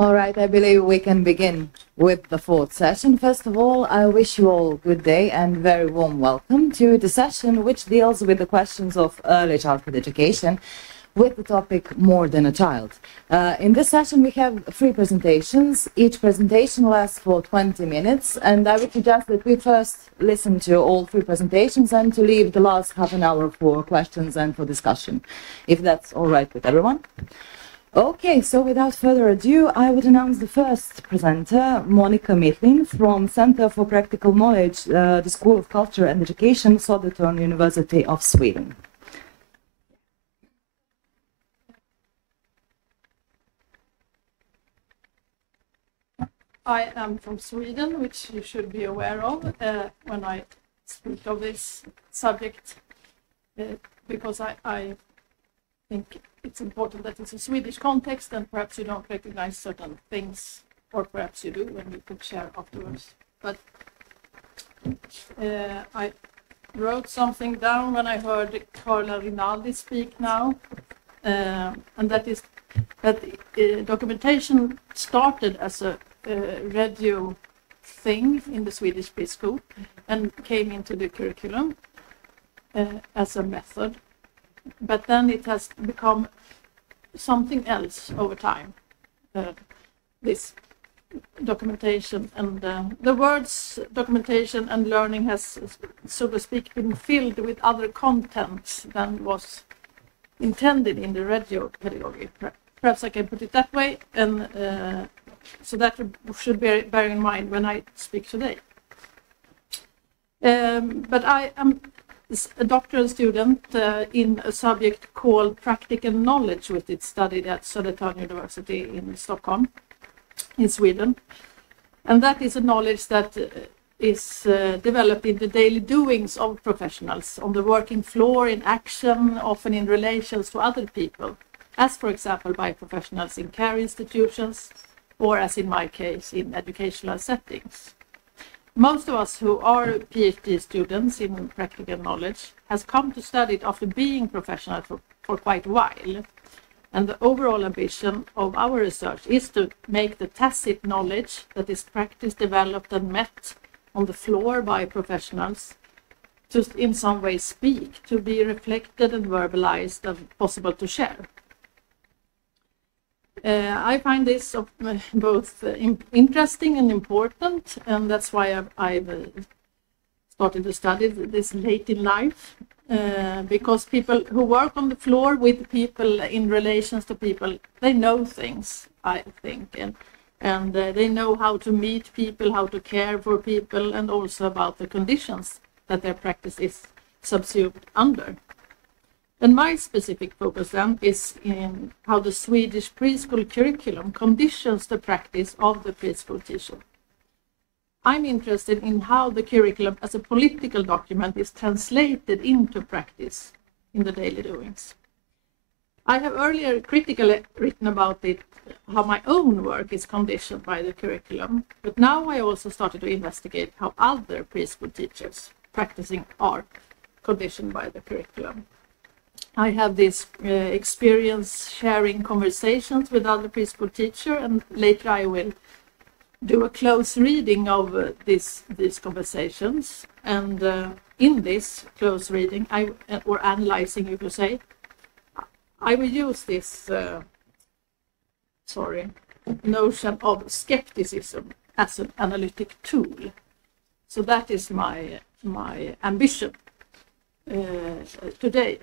All right, I believe we can begin with the fourth session. First of all, I wish you all good day and very warm welcome to the session which deals with the questions of early childhood education with the topic More Than a Child. In this session we have 3 presentations. Each presentation lasts for 20 minutes, and I would suggest that we first listen to all 3 presentations and to leave the last half an hour for questions and for discussion, if that's all right with everyone. Okay, so without further ado, I would announce the first presenter, Monica Mitlin from Center for Practical Knowledge, the School of Culture and Education, Södertörn University of Sweden. I am from Sweden, which you should be aware of when I speak of this subject, because I think it's important that it's a Swedish context, and perhaps you don't recognize certain things, or perhaps you do, and we could share afterwards. But I wrote something down when I heard Carla Rinaldi speak now, and that is that documentation started as a radio thing in the Swedish preschool and came into the curriculum as a method. But then it has become something else over time, this documentation, and the words documentation and learning has, so to speak, been filled with other content than was intended in the radio pedagogy. Perhaps I can put it that way, and so that should bear in mind when I speak today. But I am a doctoral student in a subject called Practical Knowledge, which is studied at Södertörn University in Stockholm, in Sweden. And that is a knowledge that is developed in the daily doings of professionals on the working floor, in action, often in relations to other people, as for example by professionals in care institutions, or as in my case, in educational settings. Most of us who are PhD students in practical knowledge has come to study it after being professional for quite a while. And the overall ambition of our research is to make the tacit knowledge that is practiced, developed and met on the floor by professionals to in some way speak, to be reflected and verbalized and possible to share. I find this both interesting and important, and that's why I've started to study this late in life, because people who work on the floor with people, in relations to people, they know things, I think, and they know how to meet people, how to care for people, and also about the conditions that their practice is subsumed under. And my specific focus then is in how the Swedish preschool curriculum conditions the practice of the preschool teacher. I'm interested in how the curriculum as a political document is translated into practice in the daily doings. I have earlier critically written about it, how my own work is conditioned by the curriculum, but now I also started to investigate how other preschool teachers practicing are conditioned by the curriculum. I have this experience sharing conversations with other preschool teachers, and later I will do a close reading of these conversations. And in this close reading, or analyzing, you could say, I will use this notion of skepticism as an analytic tool. So that is my ambition today,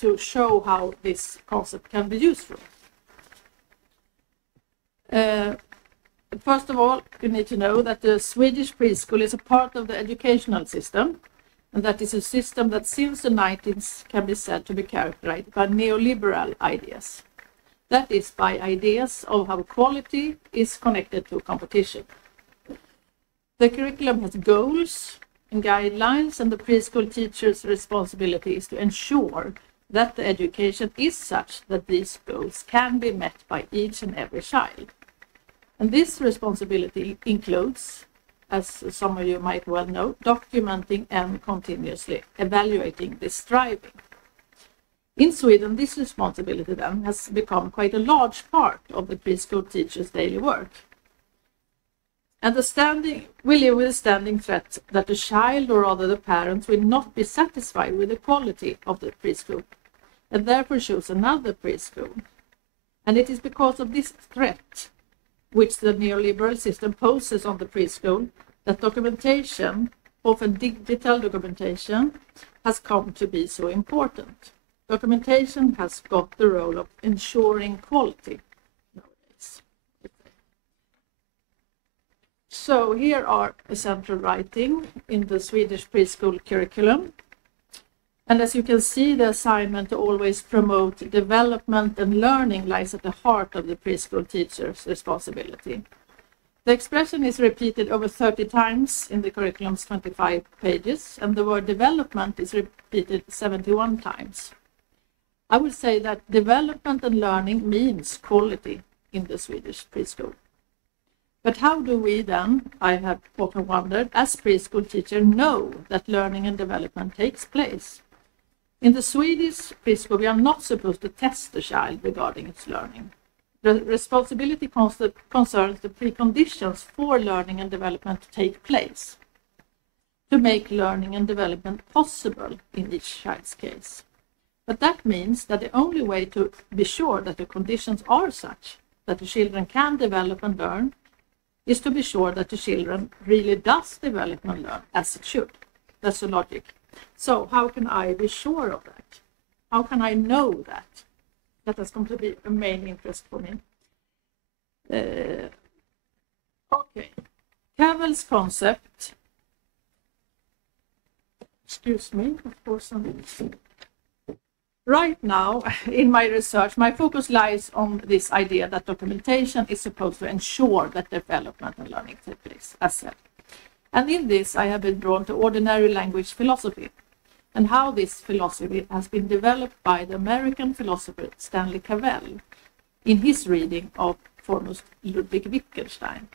to show how this concept can be useful. First of all, you need to know that the Swedish preschool is a part of the educational system, and that is a system that since the 90s can be said to be characterized by neoliberal ideas. That is, by ideas of how quality is connected to competition. The curriculum has goals and guidelines, and the preschool teacher's responsibility is to ensure that the education is such that these goals can be met by each and every child. And this responsibility includes, as some of you might well know, documenting and continuously evaluating this striving. In Sweden, this responsibility then has become quite a large part of the preschool teacher's daily work. And we live with a standing threat that the child, or rather the parents, will not be satisfied with the quality of the preschool and therefore choose another preschool. And it is because of this threat, which the neoliberal system poses on the preschool, that documentation, often digital documentation, has come to be so important. Documentation has got the role of ensuring quality nowadays. So here are a central writing in the Swedish preschool curriculum. And as you can see, the assignment to always promote development and learning lies at the heart of the preschool teacher's responsibility. The expression is repeated over 30 times in the curriculum's 25 pages, and the word development is repeated 71 times. I would say that development and learning means quality in the Swedish preschool. But how do we then, I have often wondered, as preschool teachers know that learning and development takes place? In the Swedish preschool, we are not supposed to test the child regarding its learning. The responsibility concerns the preconditions for learning and development to take place, to make learning and development possible in each child's case. But that means that the only way to be sure that the conditions are such that the children can develop and learn is to be sure that the children really does develop and learn as it should. That's the logic. So how can I be sure of that? How can I know that? That has come to be a main interest for me. Okay. Cavell's concept. Excuse me, of course. Right now, in my research, my focus lies on this idea that documentation is supposed to ensure that development and learning take place, as said. And in this, I have been drawn to ordinary language philosophy, and how this philosophy has been developed by the American philosopher Stanley Cavell in his reading of foremost Ludwig Wittgenstein.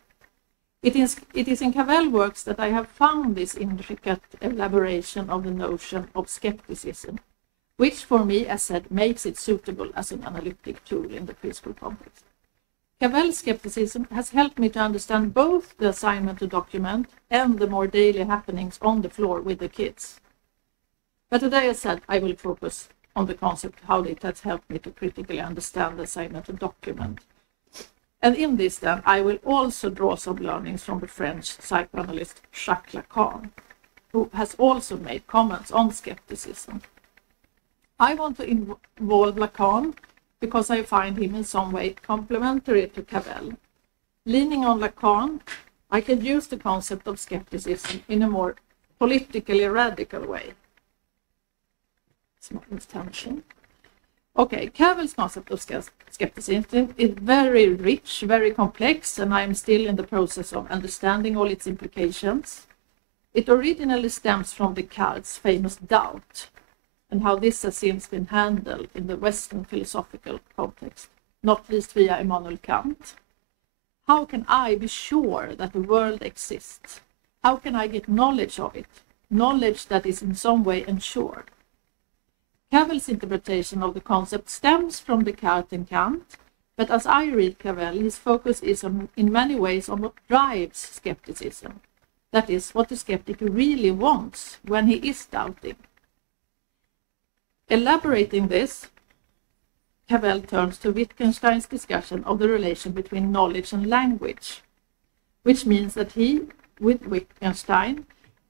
It is in Cavell works that I have found this intricate elaboration of the notion of skepticism, which for me, as said, makes it suitable as an analytic tool in the preschool context. Cavell's skepticism has helped me to understand both the assignment to document and the more daily happenings on the floor with the kids. But today, as said, I will focus on the concept how it has helped me to critically understand the assignment to document. And in this, then, I will also draw some learnings from the French psychoanalyst Jacques Lacan, who has also made comments on skepticism. I want to involve Lacan because I find him in some way complementary to Cavell. Leaning on Lacan, I can use the concept of skepticism in a more politically radical way. It's not intention. Okay, Cavell's concept of skepticism is very rich, very complex, and I am still in the process of understanding all its implications. It originally stems from Descartes' famous doubt, and how this has since been handled in the Western philosophical context, not least via Immanuel Kant. How can I be sure that the world exists? How can I get knowledge of it? Knowledge that is in some way ensured. Cavell's interpretation of the concept stems from Descartes and Kant, but as I read Cavell, his focus is in many ways on what drives skepticism. That is, what the skeptic really wants when he is doubting. Elaborating this, Cavell turns to Wittgenstein's discussion of the relation between knowledge and language, which means that he, with Wittgenstein,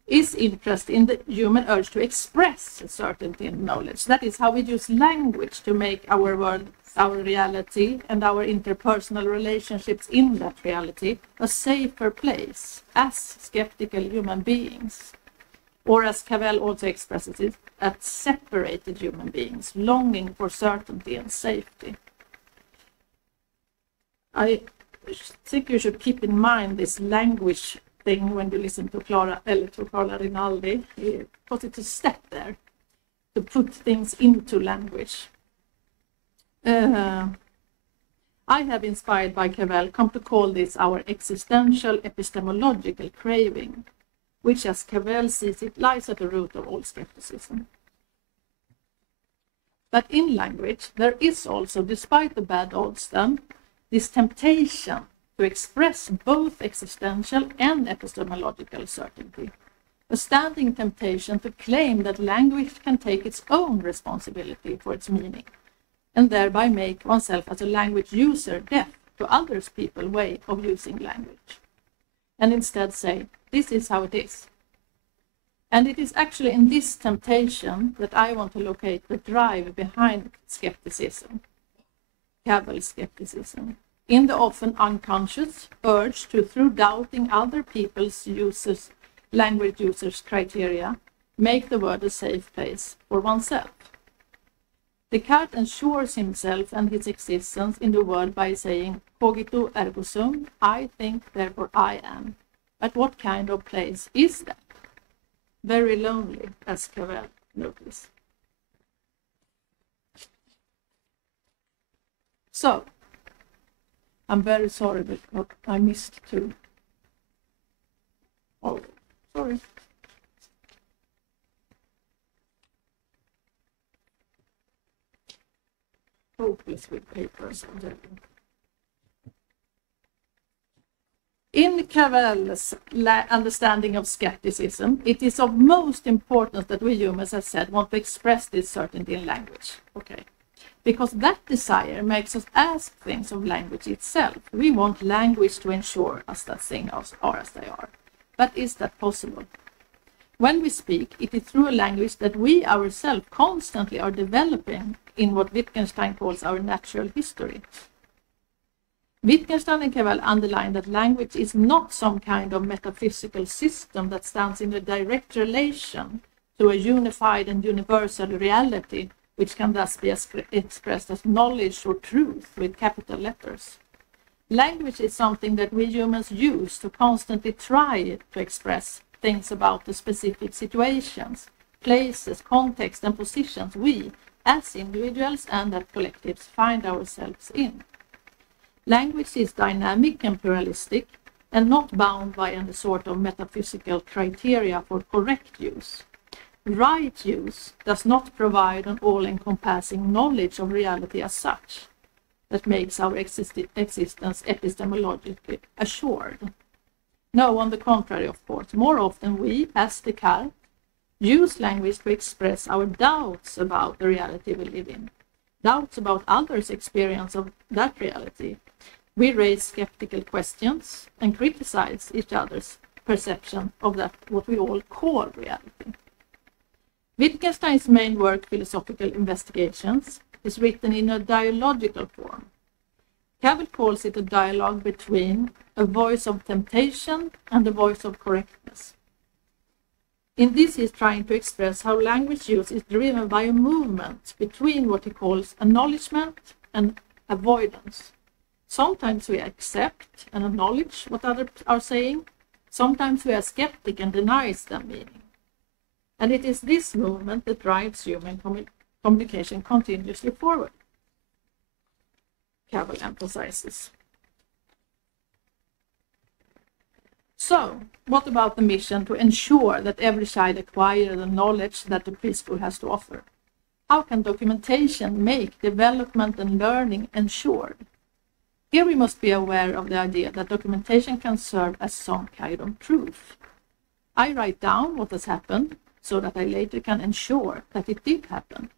is interested in the human urge to express certainty and knowledge. That is how we use language to make our world, our reality, and our interpersonal relationships in that reality a safer place as skeptical human beings. Or as Cavell also expresses it, as separated human beings, longing for certainty and safety. I think you should keep in mind this language thing when you listen to Carla Rinaldi. He put it a step there, to put things into language. I have, inspired by Cavell, come to call this our existential epistemological craving, which, as Cavell sees it, lies at the root of all skepticism. But in language, there is also, despite the bad odds then, this temptation to express both existential and epistemological certainty. A standing temptation to claim that language can take its own responsibility for its meaning, and thereby make oneself as a language user deaf to others people's way of using language, and instead say, this is how it is. And it is actually in this temptation that I want to locate the drive behind skepticism, Cavell skepticism, in the often unconscious urge to, through doubting other people's language users' criteria, make the world a safe place for oneself. Descartes ensures himself and his existence in the world by saying, cogito ergo sum, I think, therefore I am. But what kind of place is that? Very lonely, as Cavell noticed. So, I'm very sorry, but I missed to. Oh, sorry. Hopeless with papers. In Cavell's understanding of skepticism, it is of most importance that we humans, as said, want to express this certainty in language. Okay. Because that desire makes us ask things of language itself. We want language to ensure us that things are as they are. But is that possible? When we speak, it is through a language that we ourselves constantly are developing in what Wittgenstein calls our natural history. Wittgenstein and Cavell underline that language is not some kind of metaphysical system that stands in a direct relation to a unified and universal reality, which can thus be expressed as knowledge or truth with capital letters. Language is something that we humans use to constantly try to express things about the specific situations, places, context, and positions we, as individuals and as collectives, find ourselves in. Language is dynamic and pluralistic, and not bound by any sort of metaphysical criteria for correct use. Right use does not provide an all-encompassing knowledge of reality as such that makes our existence epistemologically assured. No, on the contrary, of course. More often we, as Descartes, use language to express our doubts about the reality we live in, doubts about others' experience of that reality. We raise skeptical questions and criticize each other's perception of that, what we all call reality. Wittgenstein's main work, Philosophical Investigations, is written in a dialogical form. Cavell calls it a dialogue between a voice of temptation and a voice of correctness. In this, he is trying to express how language use is driven by a movement between what he calls acknowledgement and avoidance. Sometimes we accept and acknowledge what others are saying. Sometimes we are skeptic and denies their meaning. And it is this movement that drives human communication continuously forward, Cavell emphasizes. So, what about the mission to ensure that every child acquires the knowledge that the preschool has to offer? How can documentation make development and learning ensured? Here we must be aware of the idea that documentation can serve as some kind of proof. I write down what has happened so that I later can ensure that it did happen.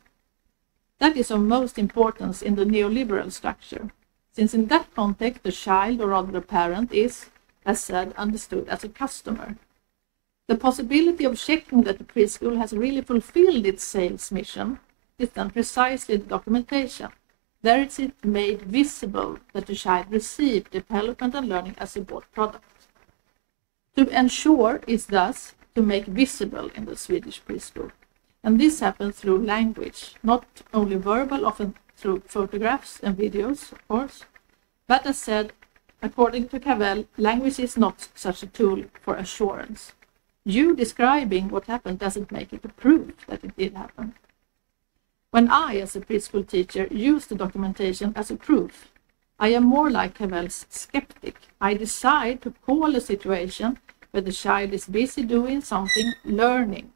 That is of most importance in the neoliberal structure, since in that context the child, or rather the parent, is, as said, understood as a customer. The possibility of checking that the preschool has really fulfilled its sales mission is then precisely the documentation. There is it made visible that the child received development and learning as a bought product. To ensure is thus to make visible in the Swedish preschool. And this happens through language, not only verbal, often through photographs and videos, of course. But as said, according to Cavell, language is not such a tool for assurance. You describing what happened doesn't make it a proof that it did happen. When I, as a preschool teacher, use the documentation as a proof, I am more like Cavell's skeptic. I decide to call a situation where the child is busy doing something learning.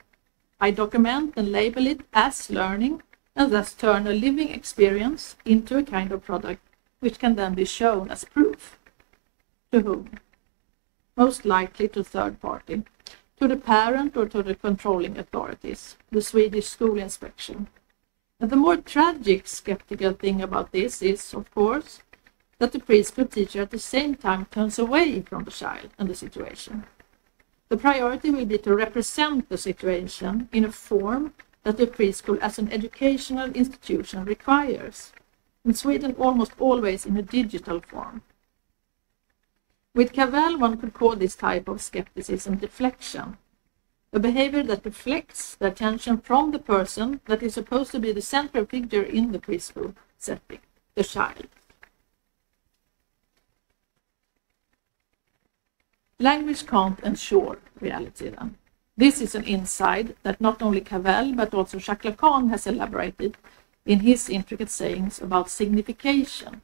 I document and label it as learning, and thus turn a living experience into a kind of product which can then be shown as proof. To whom? Most likely to third party, to the parent or to the controlling authorities, the Swedish school inspection. And the more tragic skeptical thing about this is, of course, that the preschool teacher at the same time turns away from the child and the situation. The priority will be to represent the situation in a form that the preschool as an educational institution requires. In Sweden, almost always in a digital form. With Cavell, one could call this type of skepticism deflection, a behavior that deflects the attention from the person that is supposed to be the central figure in the preschool setting, the child. Language can't ensure reality then. This is an insight that not only Cavell but also Jacques Lacan has elaborated in his intricate sayings about signification.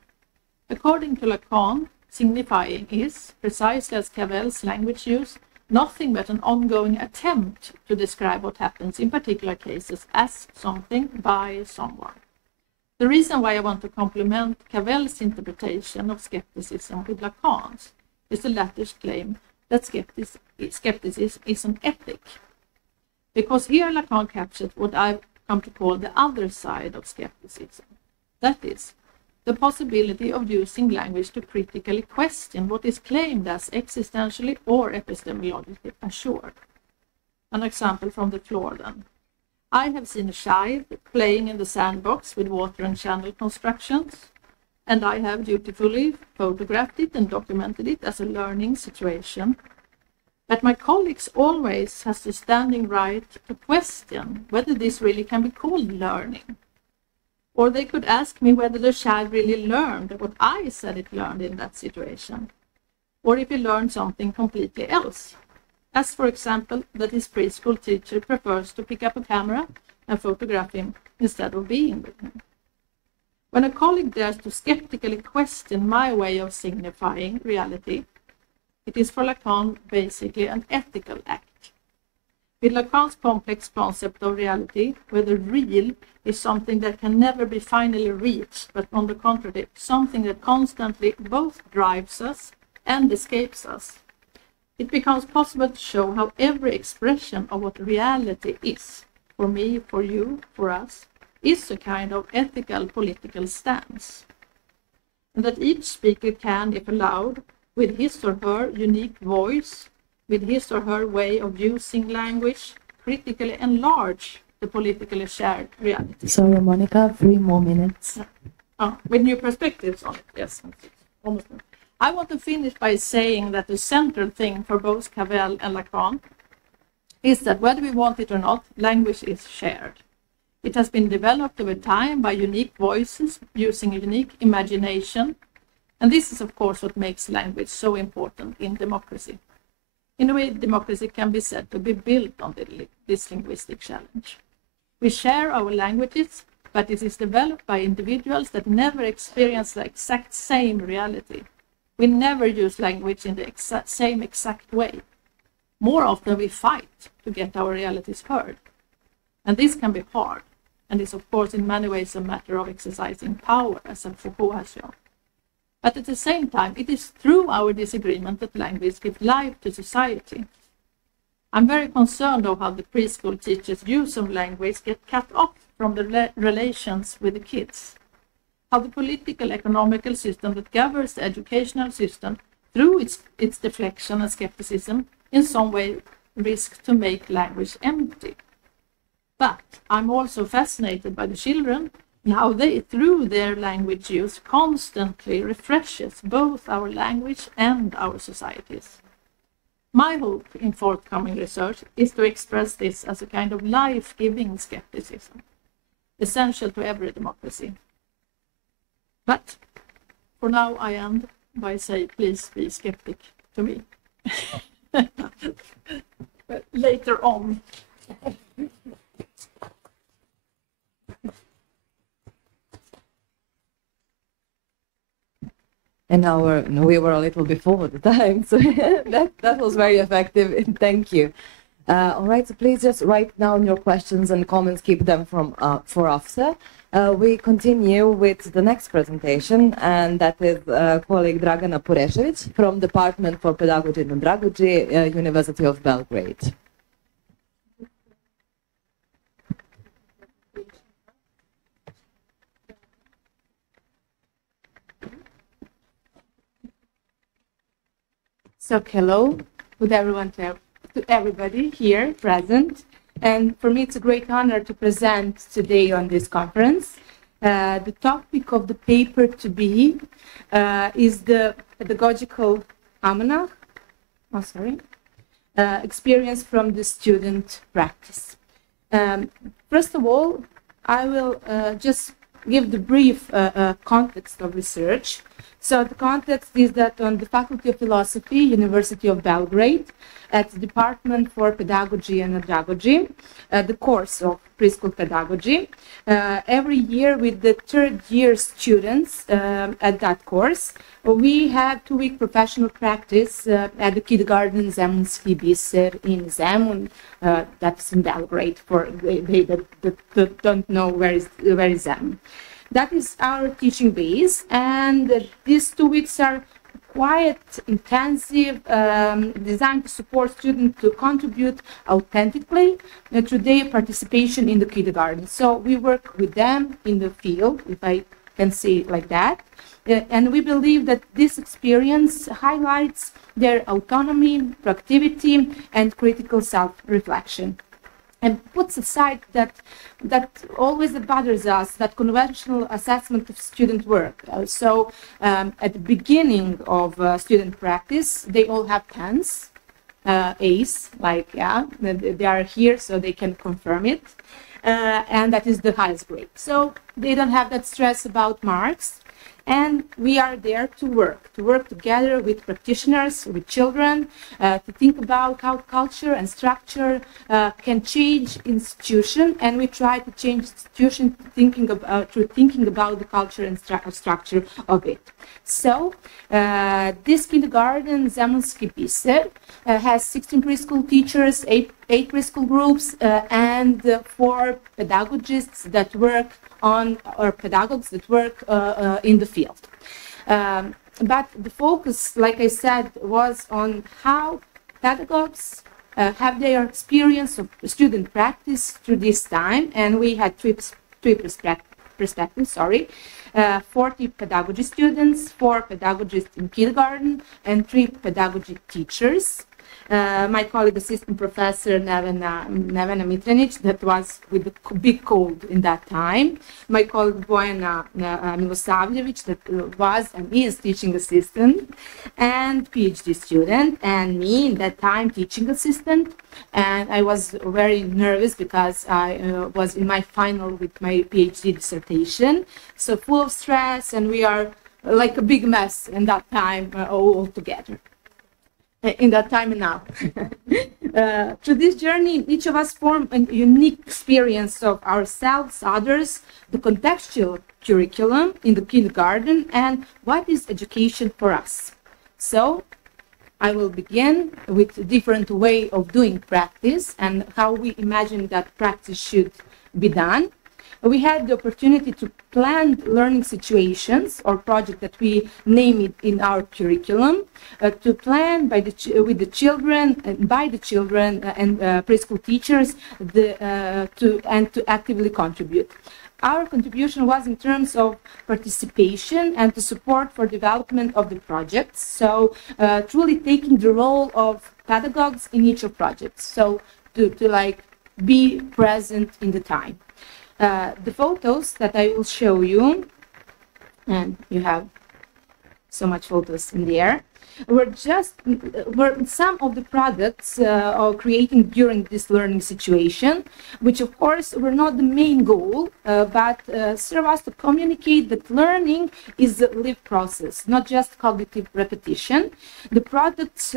According to Lacan, signifying is, precisely as Cavell's language use, nothing but an ongoing attempt to describe what happens in particular cases as something by someone. The reason why I want to complement Cavell's interpretation of skepticism with Lacan's is the latter's claim that skepticism is an ethic. Because here Lacan captured what I've come to call the other side of skepticism. That is, the possibility of using language to critically question what is claimed as existentially or epistemologically assured. An example from the floor then. I have seen a child playing in the sandbox with water and channel constructions, and I have dutifully photographed it and documented it as a learning situation. But my colleagues always has the standing right to question whether this really can be called learning. Or they could ask me whether the child really learned what I said it learned in that situation, or if he learned something completely else. As for example, that his preschool teacher prefers to pick up a camera and photograph him instead of being with him. When a colleague dares to skeptically question my way of signifying reality, it is for Lacan basically an ethical act. With Lacan's complex concept of reality, where the real is something that can never be finally reached, but on the contrary, something that constantly both drives us and escapes us, it becomes possible to show how every expression of what reality is, for me, for you, for us, is a kind of ethical political stance. And that each speaker can, if allowed, with his or her unique voice, with his or her way of using language, critically enlarge the politically shared reality. Sorry, Monica, 3 more minutes. With new perspectives on it, yes. Almost. I want to finish by saying that the central thing for both Cavell and Lacan is that whether we want it or not, language is shared. It has been developed over time by unique voices using a unique imagination, and this is of course what makes language so important in democracy. In a way, democracy can be said to be built on this linguistic challenge. We share our languages, but it is developed by individuals that never experience the exact same reality. We never use language in the same exact way. More often we fight to get our realities heard. And this can be hard, and is of course in many ways a matter of exercising power, as Foucault has shown. But at the same time, it is through our disagreement that language gives life to society. I'm very concerned of how the preschool teachers' use of language get cut off from the relations with the kids. How the political, economical system that governs the educational system, through its deflection and skepticism, in some way risks to make language empty. But I'm also fascinated by the children, and how they, through their language use, constantly refreshes both our language and our societies. My hope in forthcoming research is to express this as a kind of life-giving skepticism, essential to every democracy. But for now, I end by saying, please be skeptic to me. Later on. And we were a little before the time, so that was very effective. Thank you. All right, so please just write down your questions and comments, keep them for after. We continue with the next presentation, and that is colleague Dragana Purešević from Department for Pedagogy and Andragogy, University of Belgrade. So hello, good everyone to everybody here present. And for me, it's a great honor to present today on this conference. The topic of the paper to be is the Pedagogical Almanac, experience from the student practice. First of all, I will just give the brief context of research. So the context is that on the Faculty of Philosophy, University of Belgrade, at the Department for Pedagogy and Andragogy, the course of Preschool Pedagogy, every year with the third year students at that course, we have 2-week professional practice at the kindergarten Zemunski Biser in Zemun, that's in Belgrade, for they that don't know where is Zemun. That is our teaching base, and these 2 weeks are quite intensive, designed to support students to contribute authentically to their participation in the kindergarten. So we work with them in the field, if I can say it like that, and we believe that this experience highlights their autonomy, proactivity, and critical self-reflection. And puts aside that always bothers us, that conventional assessment of student work. So at the beginning of student practice, they all have 10s, A's, like, yeah, they are here so they can confirm it. And that is the highest grade. So they don't have that stress about marks. And we are there to work together with practitioners, with children, to think about how culture and structure can change institution, and we try to change institution through thinking about the culture and structure of it. So this kindergarten, Zemunski Biser, has 16 preschool teachers, 8 preschool groups, and 4 pedagogists that work or pedagogues that work in the field. But the focus, like I said, was on how pedagogues have their experience of student practice through this time, and we had three perspectives, 40 pedagogy students, 4 pedagogists in kindergarten, and 3 pedagogy teachers. My colleague, assistant professor Nevena Mitranić, that was with the big cold in that time. My colleague Bojana Milosavljević, that was and is teaching assistant and PhD student, and me in that time teaching assistant. And I was very nervous because I was in my final with my PhD dissertation, so full of stress, and we are like a big mess in that time all together. In that time and now. Through this journey, each of us form a unique experience of ourselves, others, the contextual curriculum in the kindergarten, and what is education for us. So I will begin with a different way of doing practice and how we imagine that practice should be done. We had the opportunity to plan learning situations or project that we name it in our curriculum, to plan with the children and by the children and preschool teachers to actively contribute. Our contribution was in terms of participation and to support for development of the projects. So truly taking the role of pedagogues in each of projects. So to like be present in the time. The photos that I will show you, and you have so much photos in there, were some of the products creating during this learning situation, which of course were not the main goal, but serve us to communicate that learning is a lived process, not just cognitive repetition. The products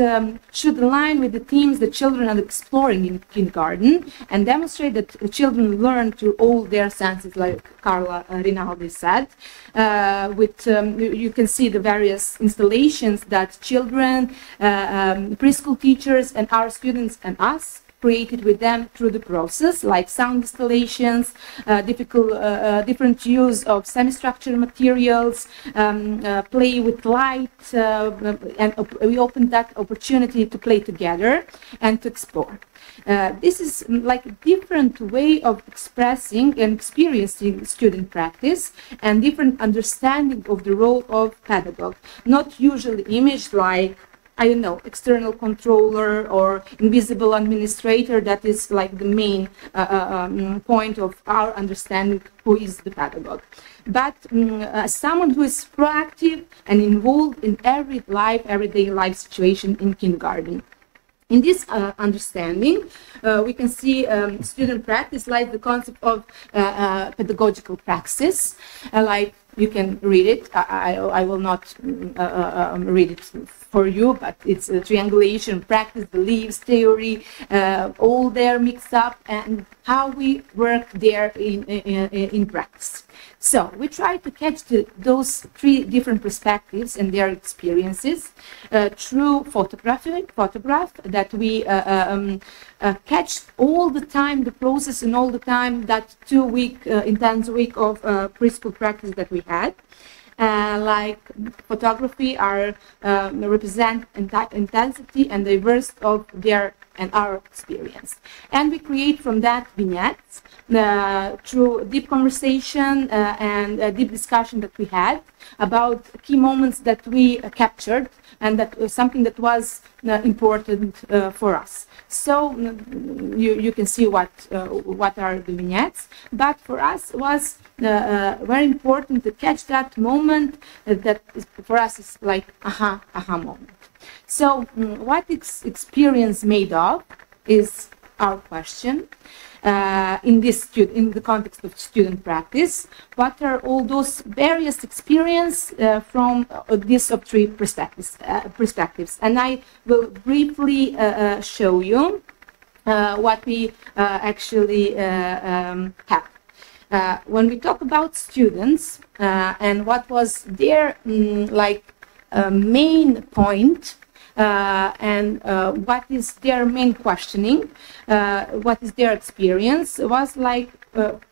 should align with the themes that children are exploring in kindergarten and demonstrate that the children learn through all their senses, like Carla Rinaldi said. You can see the various installations that children, preschool teachers, and our students and us created with them through the process, like sound installations, different use of semi-structured materials, play with light, and we opened that opportunity to play together and to explore. This is like a different way of expressing and experiencing student practice and different understanding of the role of pedagogue. Not usually imaged like, I don't know, external controller or invisible administrator. That is like the main point of our understanding who is the pedagogue. But someone who is proactive and involved in everyday life situation in kindergarten. In this understanding, we can see student practice like the concept of pedagogical praxis, like you can read it. I will not read it for you, but it's a triangulation, practice, beliefs, theory, all there mixed up, and how we work there in practice. So we try to catch those three different perspectives and their experiences through photograph that we catch all the time the process and all the time that 2-week intense week of preschool practice that we had. Like photography are represent intensity and diversity of their and our experience, and we create from that vignettes through deep conversation and deep discussion that we had about key moments that we captured and that was something that was important for us. So you can see what are the vignettes, but for us it was very important to catch that moment that for us is like aha moment. So what experience made of is our question in the context of student practice. What are all those various experience from these of three perspectives? And I will briefly show you what we actually have. When we talk about students and what was their main point and what is their main questioning, what is their experience, was like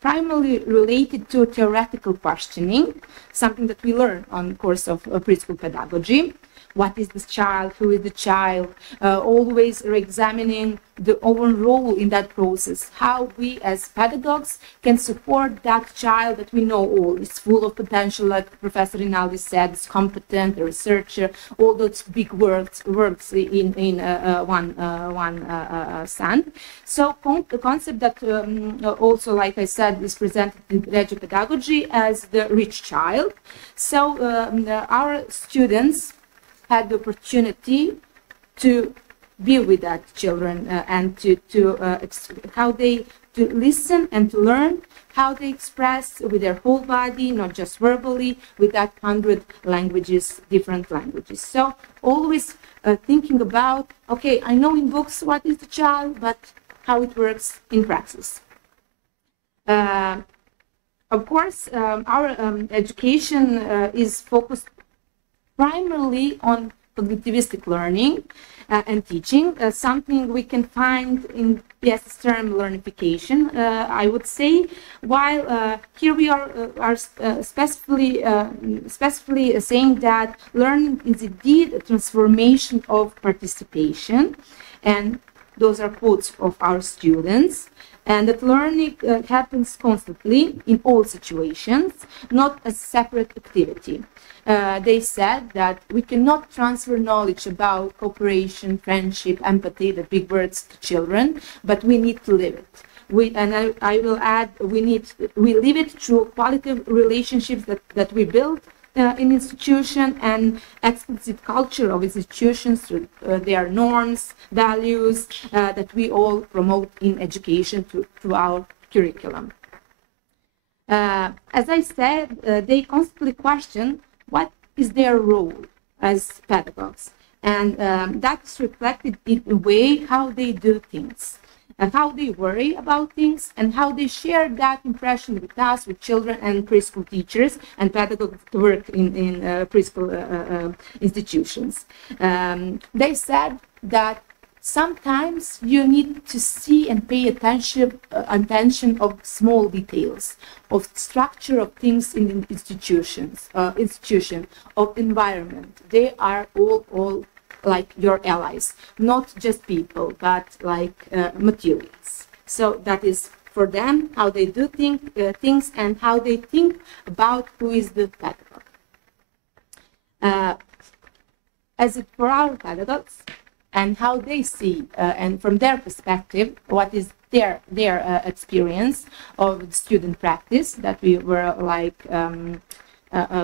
primarily related to theoretical questioning, something that we learn on the course of preschool pedagogy. What is this child? Who is the child? Always re-examining the own role in that process. How we as pedagogues can support that child that we know all is full of potential, like Professor Rinaldi said, is competent, a researcher, all those big words in one stand. So the concept that also, like I said, is presented in Regio Pedagogy as the rich child. So our students had the opportunity to be with that children and to listen and to learn how they express with their whole body, not just verbally, with that 100 languages, different languages. So always thinking about, okay, I know in books what is the child, but how it works in practice. Of course, our education is focused primarily on cognitivistic learning and teaching, something we can find in PS's term learnification, I would say, while here we are specifically saying that learning is indeed a transformation of participation, and those are quotes of our students, and that learning happens constantly in all situations, not as a separate activity. They said that we cannot transfer knowledge about cooperation, friendship, empathy, the big words, to children, but we need to live it. I will add, we live it through quality relationships that we build in institution and explicit culture of institutions through their norms, values that we all promote in education through our curriculum. As I said, they constantly question what is their role as pedagogues, and that's reflected in the way how they do things, and how they worry about things, and how they share that impression with us, with children and preschool teachers and pedagogues to work in preschool institutions. They said that sometimes you need to see and pay attention of small details, of structure of things in the institution, of environment. They are all like your allies, not just people, but like materials. So that is for them how they do things and how they think about who is the pedagogue. As it for our pedagogues, and how they see, and from their perspective, what is their experience of the student practice that we were like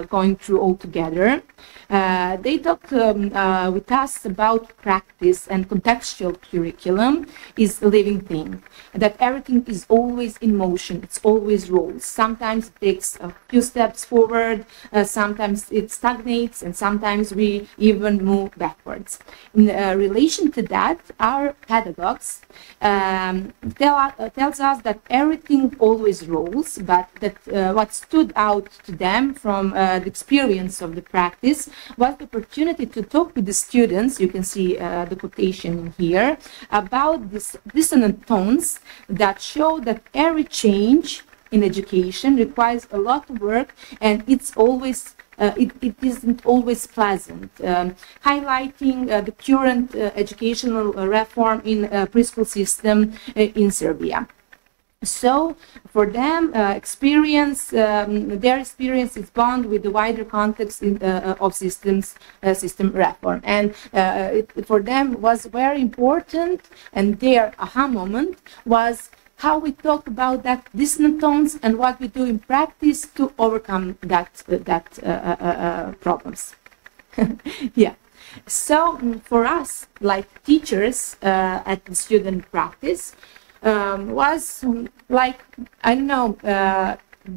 going through all together. They talked with us about practice and contextual curriculum is a living thing, that everything is always in motion, it's always rolls. Sometimes it takes a few steps forward, sometimes it stagnates, and sometimes we even move backwards. In relation to that, our pedagogues tells us that everything always rolls, but that what stood out to them from the experience of the practice was the opportunity to talk with the students, you can see the quotation here, about these dissonant tones that show that every change in education requires a lot of work, and it's always it isn't always pleasant, highlighting the current educational reform in preschool system in Serbia. So for them, their experience is bound with the wider context of system reform, and for them was very important, and their aha moment was how we talk about that dissonant tones and what we do in practice to overcome that problems. Yeah. So for us, like teachers at the student practice, was like, I don't know,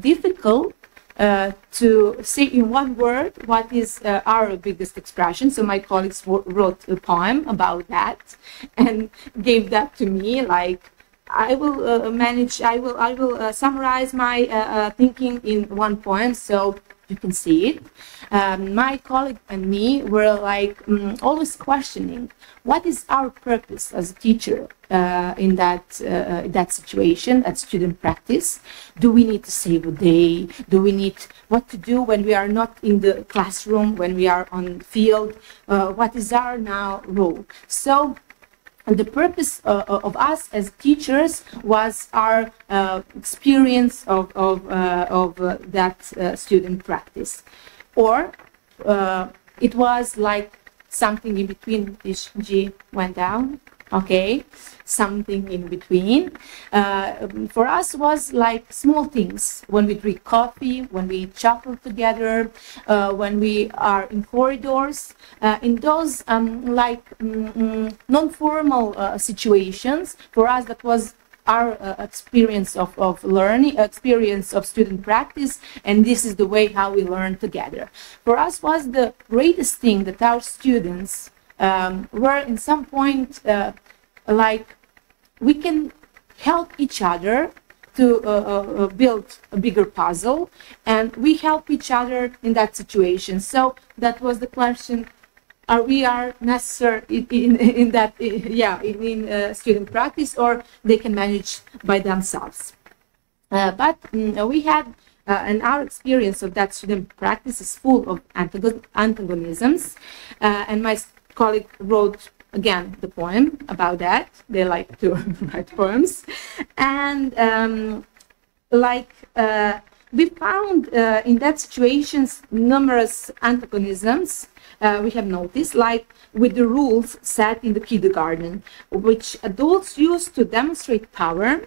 difficult to say in one word what is our biggest expression. So my colleagues wrote a poem about that and gave that to me, like, I will summarize my thinking in one poem, so you can see it. My colleague and me were like always questioning what is our purpose as a teacher in that situation at student practice. Do we need to save a day? Do we need what to do when we are not in the classroom, when we are on the field? What is our now role? So the purpose of us as teachers was our experience of that student practice, or it was like something in between. This G went down, okay, something in between. For us was like small things, when we drink coffee, when we chuckle together, when we are in corridors, in those non-formal situations. For us, that was our experience of learning, experience of student practice, and this is the way how we learn together. For us was the greatest thing that our students were in some point like we can help each other to build a bigger puzzle, and we help each other in that situation. So that was the question: are we necessary in that student practice, or they can manage by themselves? But we had and our experience of that student practice is full of antagonisms, and my colleague wrote again the poem about that. They like to write poems, and we found in that situations numerous antagonisms. We have noticed, like with the rules set in the kindergarten, which adults use to demonstrate power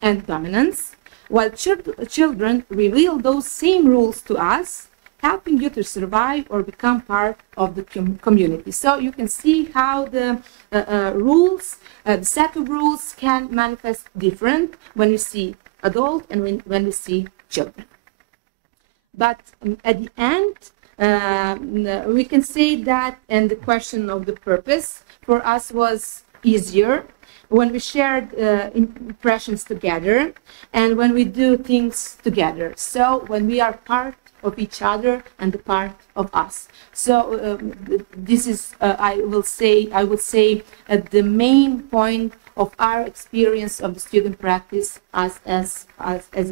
and dominance, while children reveal those same rules to us, helping you to survive or become part of the community. So you can see how the rules, the set of rules can manifest different when you see adult and when we see children. But at the end, we can say that, and the question of the purpose for us was easier when we shared impressions together and when we do things together. So when we are part of each other and the part of us. So this is, I would say, the main point of our experience of the student practice as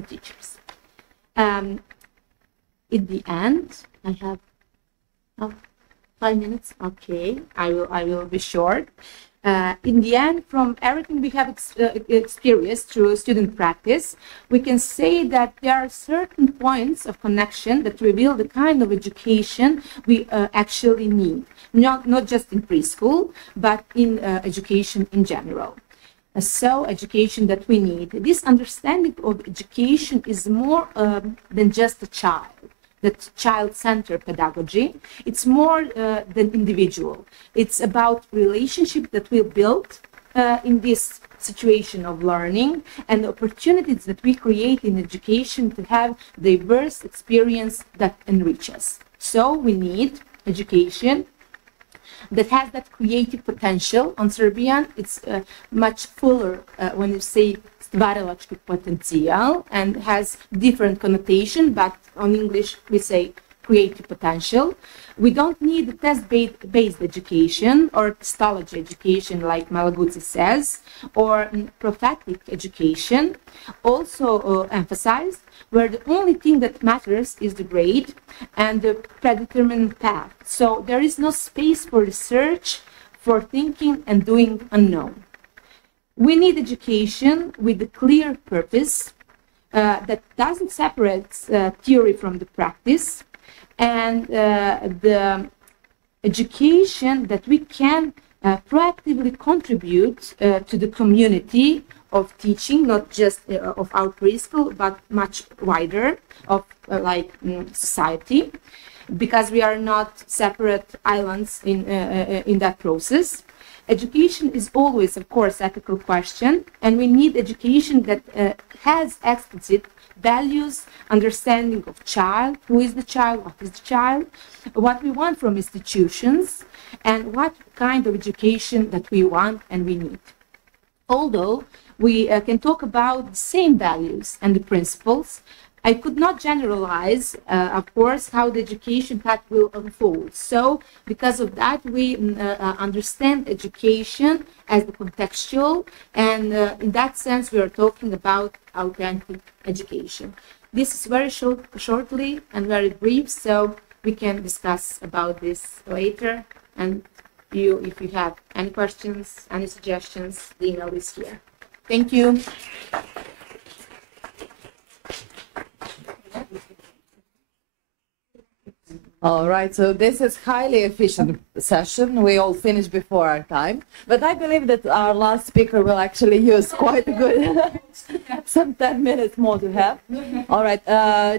teachers. In the end, I have 5 minutes. Okay, I will be short. In the end, from everything we have experienced through student practice, we can say that there are certain points of connection that reveal the kind of education we actually need, not just in preschool, but in education in general. So, education that we need. This understanding of education is more than just a child. That child-centered pedagogy. It's more than individual. It's about relationship that we build in this situation of learning and the opportunities that we create in education to have diverse experience that enrich us. So we need education that has that creative potential. On Serbian, it's much fuller when you say stvaralački potencijal, and has different connotation, but on English we say creative potential. We don't need test-based education or histology education like Malović says, or prophetic education, also emphasized, where the only thing that matters is the grade and the predetermined path. So there is no space for research, for thinking and doing unknown. We need education with a clear purpose that doesn't separate theory from the practice, and the education that we can proactively contribute to the community of teaching, not just of our preschool, but much wider of society, because we are not separate islands in that process. Education is always, of course, ethical question, and we need education that has explicit values, understanding of child, who is the child, what is the child, what we want from institutions, and what kind of education that we want and we need. Although we can talk about the same values and the principles, I could not generalize, of course, how the education path will unfold. So, because of that, we understand education as the contextual, and in that sense, we are talking about authentic education. This is very shortly and very brief, so we can discuss about this later. And if you have any questions, any suggestions, the email is here. Thank you. All right, so this is highly efficient session. We all finished before our time, but I believe that our last speaker will actually use quite a good, some 10 minutes more to have. All right,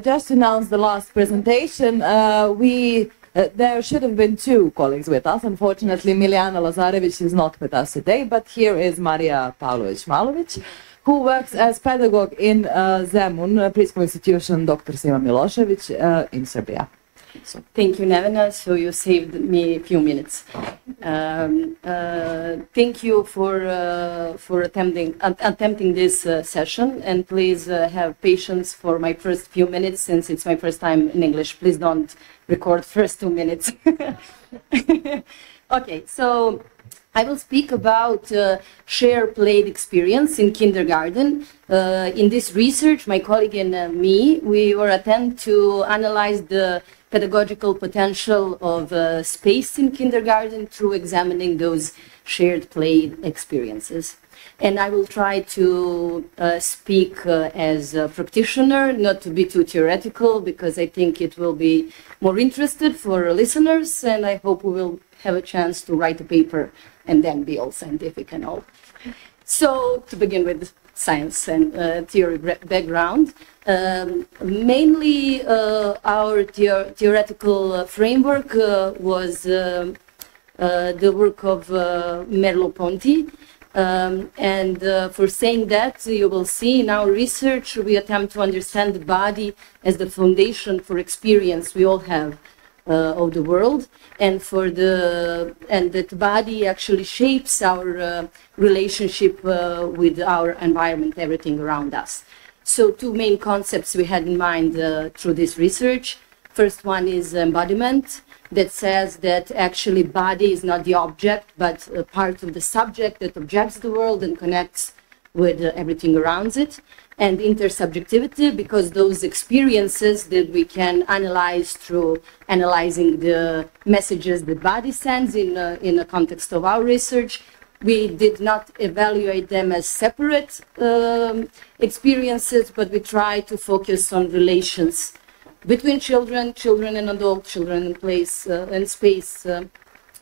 just to announce the last presentation, there should have been two colleagues with us. Unfortunately, Milijana Lazarević is not with us today, but here is Marija Malović, who works as pedagogue in Zemun, preschool institution Dr. Sima Milošević in Serbia. So, thank you, Nevena. So you saved me a few minutes. Thank you for attempting this session, and please have patience for my first few minutes, since it's my first time in English. Please don't record first 2 minutes. Okay, so I will speak about shared played experience in kindergarten. In this research, my colleague and me, we were attempt to analyze the pedagogical potential of space in kindergarten through examining those shared played experiences. And I will try to speak as a practitioner, not to be too theoretical, because I think it will be more interested for listeners, and I hope we will have a chance to write a paper and then be all scientific and all. So, to begin with science and theory background, mainly our theoretical framework was the work of Merleau-Ponty. And for saying that, you will see in our research, we attempt to understand the body as the foundation for experience we all have of the world, and that body actually shapes our relationship with our environment, everything around us. So two main concepts we had in mind through this research. First one is embodiment, that says that actually body is not the object, but a part of the subject that objects the world and connects with everything around it. And intersubjectivity, because those experiences that we can analyze through analyzing the messages that body sends in the context of our research. We did not evaluate them as separate experiences, but we try to focus on relations between children, children and adults, children in place and space.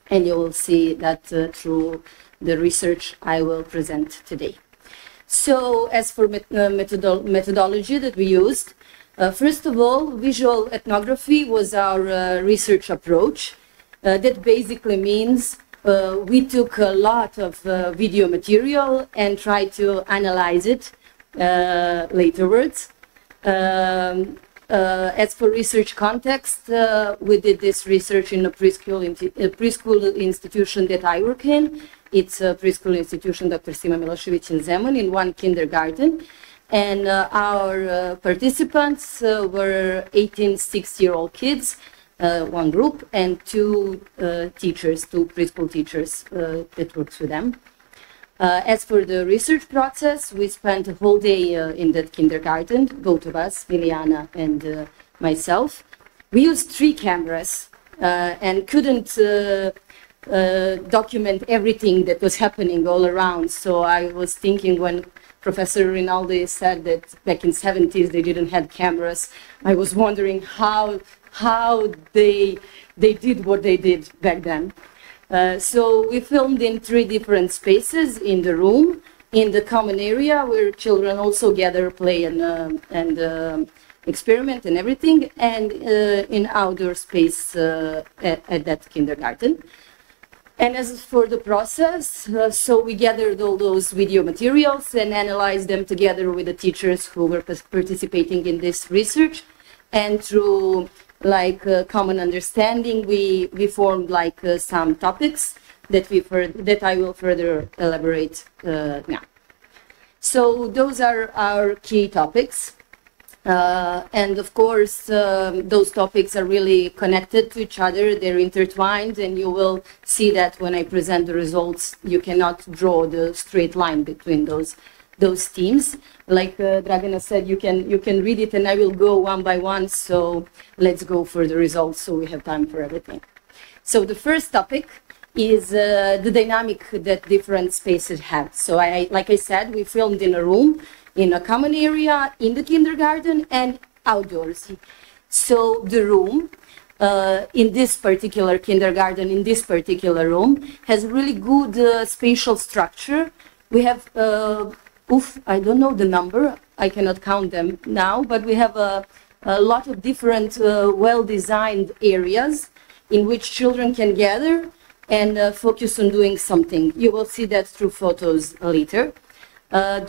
And you will see that through the research I will present today. So as for methodology that we used, first of all, visual ethnography was our research approach. That basically means we took a lot of video material and tried to analyze it laterwards. As for research context, we did this research in a preschool institution that I work in. It's a preschool institution, Dr. Sima Milošević in Zemun, in one kindergarten. And our participants were 18 6-year-old kids, one group, and two teachers, two preschool teachers that works with them. As for the research process, we spent a whole day in that kindergarten, both of us, Milijana and myself. We used 3 cameras and couldn't document everything that was happening all around. So I was thinking when Professor Rinaldi said that back in the 70s they didn't have cameras, I was wondering how they did what they did back then. So we filmed in 3 different spaces: in the room, in the common area where children also gather, play and experiment and everything, and in outdoor space at that kindergarten. And as for the process, so we gathered all those video materials and analyzed them together with the teachers who were participating in this research. And through common understanding, we formed some topics that I will further elaborate now. So those are our key topics. And of course, those topics are really connected to each other. They're intertwined, and you will see that when I present the results, you cannot draw the straight line between those themes. Like Dragana said, you can read it, and I will go one by one. So let's go for the results, so we have time for everything. So the first topic is the dynamic that different spaces have. So like I said, we filmed in a room, in a common area, in the kindergarten, and outdoors. So the room, in this particular kindergarten, in this particular room, has really good spatial structure. We have, I don't know the number, I cannot count them now, but we have a lot of different well-designed areas in which children can gather and focus on doing something. You will see that through photos later.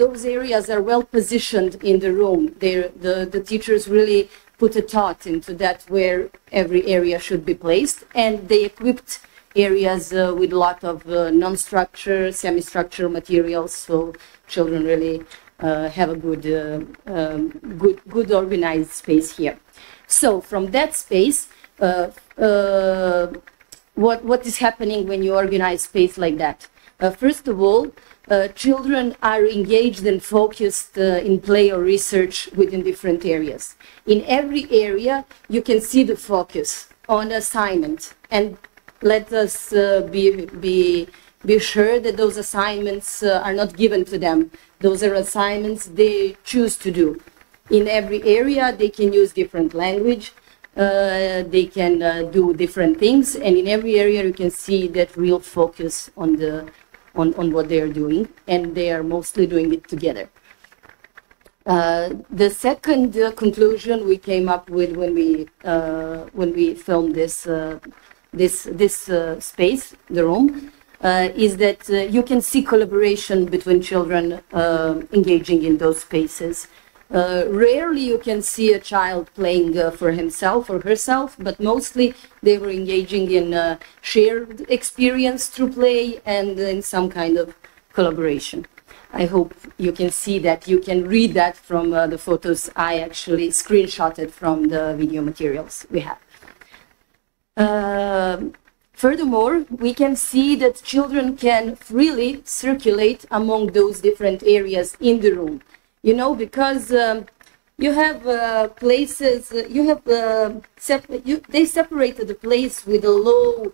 Those areas are well positioned in the room. The teachers really put a thought into that, where every area should be placed, and they equipped areas with a lot of non-structure, semi-structural materials, so children really have a good organized space here. So from that space, what is happening when you organize space like that? First of all, children are engaged and focused in play or research within different areas. In every area, you can see the focus on assignment. And let us be sure that those assignments are not given to them. Those are assignments they choose to do. In every area, they can use different language. They can do different things. And in every area, you can see that real focus on what they are doing, and they are mostly doing it together. The second conclusion we came up with when we filmed this space, the room, is that you can see collaboration between children engaging in those spaces. Rarely you can see a child playing for himself or herself, but mostly they were engaging in shared experience through play and in some kind of collaboration. I hope you can see that. You can read that from the photos I actually screenshotted from the video materials we have. Furthermore, we can see that children can freely circulate among those different areas in the room. You know, because you have places, they separated the place with a low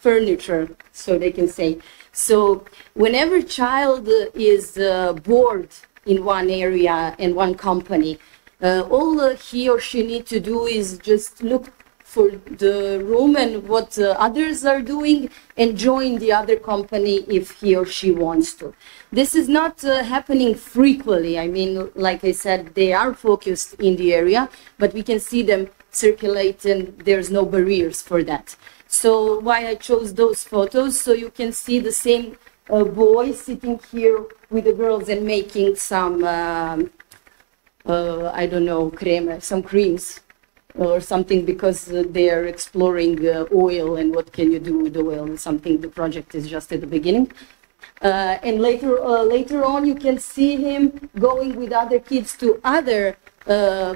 furniture, so they can say. So whenever child is bored in one area and one company, all he or she need to do is just look for the room and what others are doing and join the other company if he or she wants to. This is not happening frequently. I mean, like I said, they are focused in the area, but we can see them circulate and there's no barriers for that. So why I chose those photos, so you can see the same boy sitting here with the girls and making some, I don't know, creme, some creams or something, because they are exploring oil and what can you do with oil and something. The project is just at the beginning. And later on, you can see him going with other kids to other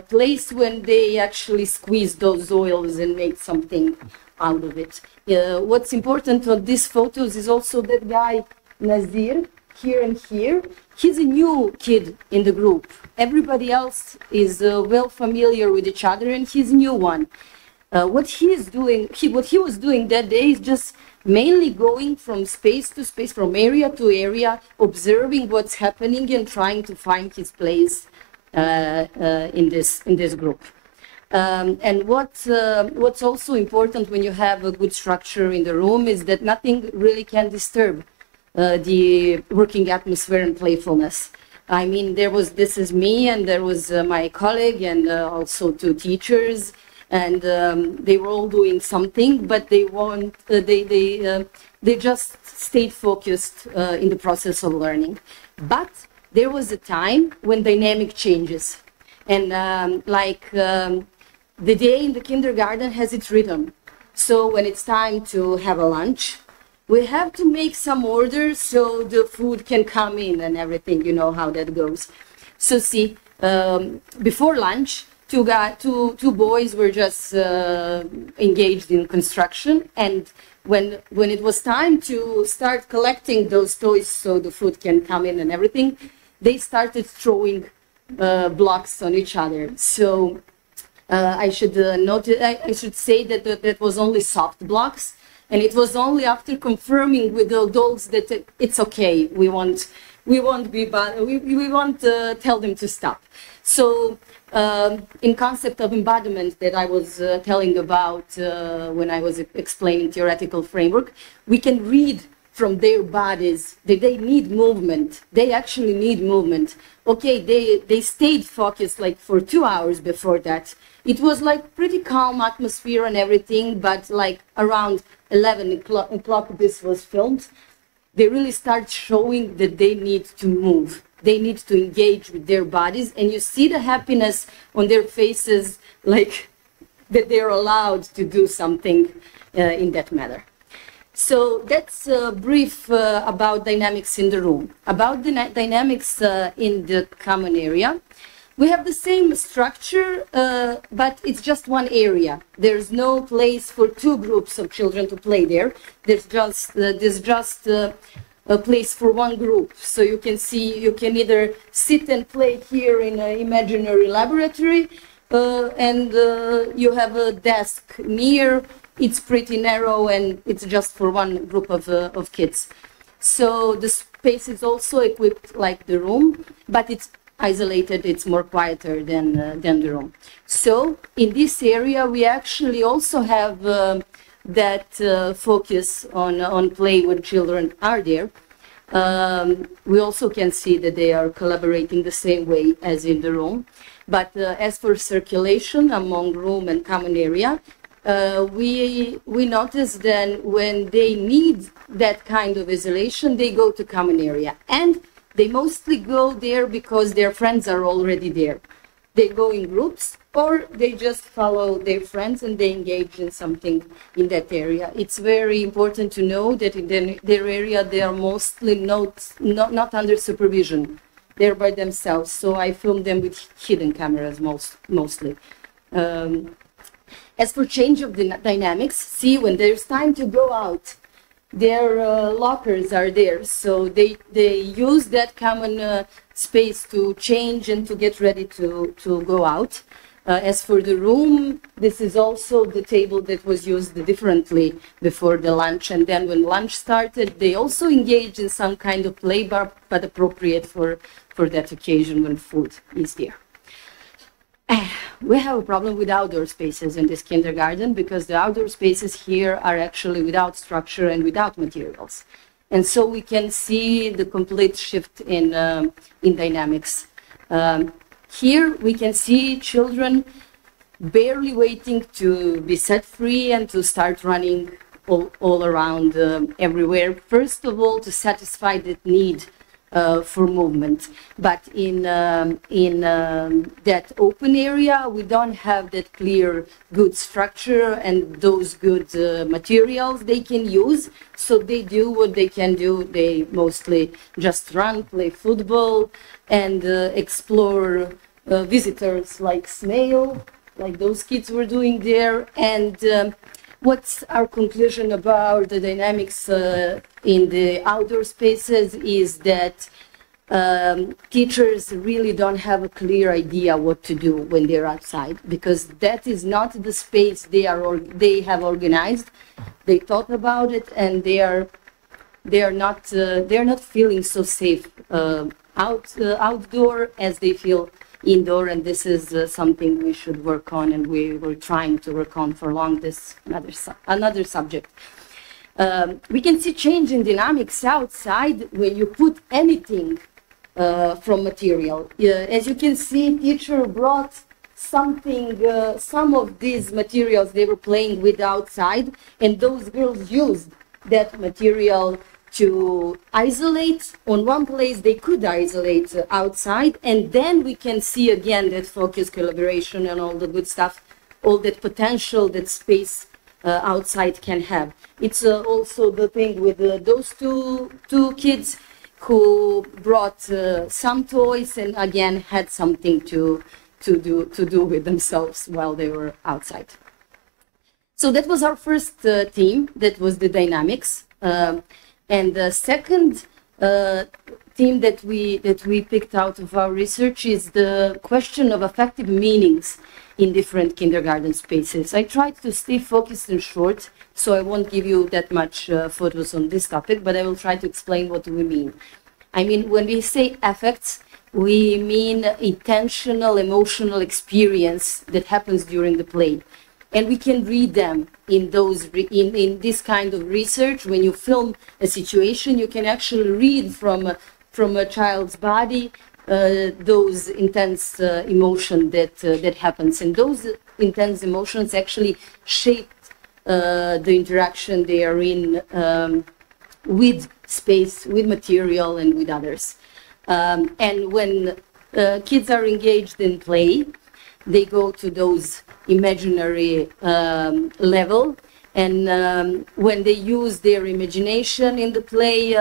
place when they actually squeeze those oils and make something out of it. What's important on these photos is also that guy, Nazir, here and here. He's a new kid in the group. Everybody else is well familiar with each other, and he's a new one. What he was doing that day is just mainly going from space to space, from area to area, observing what's happening and trying to find his place in this group. And what's also important when you have a good structure in the room is that nothing really can disturb the working atmosphere and playfulness. I mean, this is me, and there was my colleague, and also two teachers, and they were all doing something, but they just stayed focused in the process of learning. But there was a time when dynamic changes, and the day in the kindergarten has its rhythm. So when it's time to have a lunch, we have to make some orders so the food can come in and everything. You know how that goes. So see, before lunch, two boys were just engaged in construction, and when it was time to start collecting those toys so the food can come in and everything, they started throwing blocks on each other. So I should say that that was only soft blocks, and it was only after confirming with the adults that it's okay. We won't tell them to stop. So in concept of embodiment that I was telling about when I was explaining theoretical framework, we can read from their bodies that they need movement. They actually need movement. Okay, they stayed focused like for 2 hours before that. It was like pretty calm atmosphere and everything, but like around 11 o'clock this was filmed. They really start showing that they need to move. They need to engage with their bodies, and you see the happiness on their faces, like that they're allowed to do something in that matter. So that's a brief about dynamics in the room. About the dynamics in the common area, we have the same structure, but it's just one area. There's no place for two groups of children to play there. There's just a place for one group. So you can see, you can either sit and play here in an imaginary laboratory, and you have a desk near. It's pretty narrow, and it's just for one group of kids. So the space is also equipped like the room, but it's isolated, it's more quieter than the room. So in this area, we actually also have that focus on play when children are there. We also can see that they are collaborating the same way as in the room. But as for circulation among room and common area, we notice then when they need that kind of isolation, they go to common area. And they mostly go there because their friends are already there. they go in groups, or they just follow their friends and they engage in something in that area. It's very important to know that in their area they are mostly not under supervision. They're by themselves, so I film them with hidden cameras mostly. As for change of the dynamics, see, when there's time to go out, their lockers are there, so they use that common space to change and to get ready to go out. As for the room, this is also the table that was used differently before the lunch, and then when lunch started, they also engaged in some kind of play, but appropriate for that occasion when food is there. We have a problem with outdoor spaces in this kindergarten because the outdoor spaces here are actually without structure and without materials. And so we can see the complete shift in dynamics. Here we can see children barely waiting to be set free and to start running all around everywhere. First of all, to satisfy that need for movement. But in that open area, we don't have that clear good structure and those good materials they can use. So they do what they can do. They mostly just run, play football, and explore visitors like snail, like those kids were doing there. And what's our conclusion about the dynamics in the outdoor spaces is that teachers really don't have a clear idea what to do when they're outside, because that is not the space they have organized. They thought about it, and they are not feeling so safe outdoor as they feel indoor, and this is something we should work on, and we were trying to work on for long. This another subject. We can see change in dynamics outside when you put anything from material. As you can see, teacher brought something, some of these materials they were playing with outside, and those girls used that material to isolate. On one place they could isolate outside, and then we can see again that focus, collaboration, and all the good stuff, all that potential that space outside can have. It's also the thing with those two kids who brought some toys and again had something to do with themselves while they were outside. So that was our first theme. That was the dynamics. And the second theme that we picked out of our research is the question of affective meanings in different kindergarten spaces. I tried to stay focused and short, so I won't give you that much photos on this topic, but I will try to explain what we mean. I mean, when we say affects, we mean intentional emotional experience that happens during the play. And we can read them in this kind of research. When you film a situation, you can actually read from a child's body those intense emotion that happens, and those intense emotions actually shape the interaction they are in with space, with material, and with others. And when kids are engaged in play, they go to those imaginary level, and when they use their imagination in the play,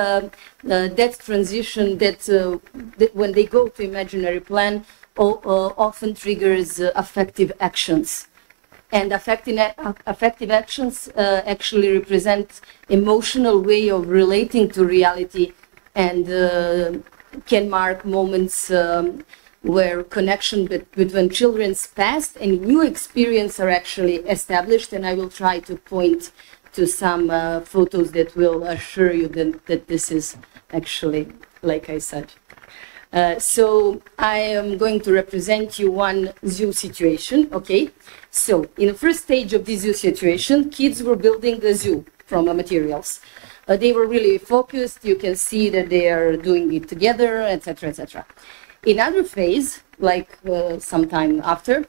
that transition, that when they go to imaginary plan, often triggers affective actions. And affective actions actually represent emotional way of relating to reality, and can mark moments where connection between children's past and new experience are actually established. And I will try to point to some photos that will assure you that this is actually like I said. So I am going to represent you one zoo situation, okay? So in the first stage of this zoo situation, kids were building the zoo from materials. They were really focused. You can see that they are doing it together, etc., etc. In other phase, like sometime after,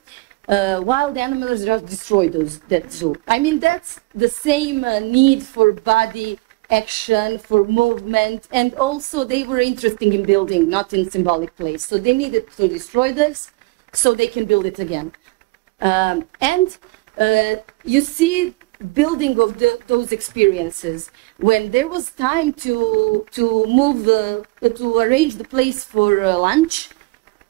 wild animals just destroy that zoo. I mean, that's the same need for body action, for movement, and also they were interested in building, not in symbolic place. So they needed to destroy this so they can build it again. You see building of those experiences. When there was time to move, to arrange the place for lunch,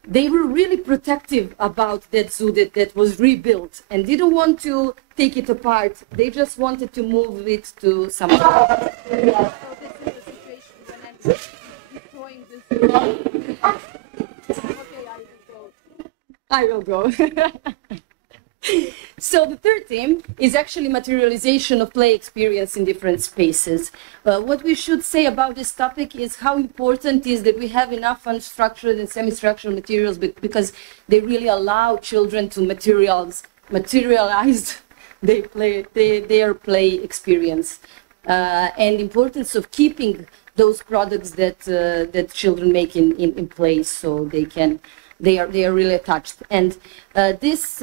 they were really protective about that zoo that was rebuilt and didn't want to take it apart. They just wanted to move it to some. So this is the situation when I'm destroying this. Okay, I will go. So the third theme is actually materialization of play experience in different spaces. What we should say about this topic is how important it is that we have enough unstructured and semi-structured materials, because they really allow children to materialize their play experience, and importance of keeping those products that children make in play, so they are really attached. And this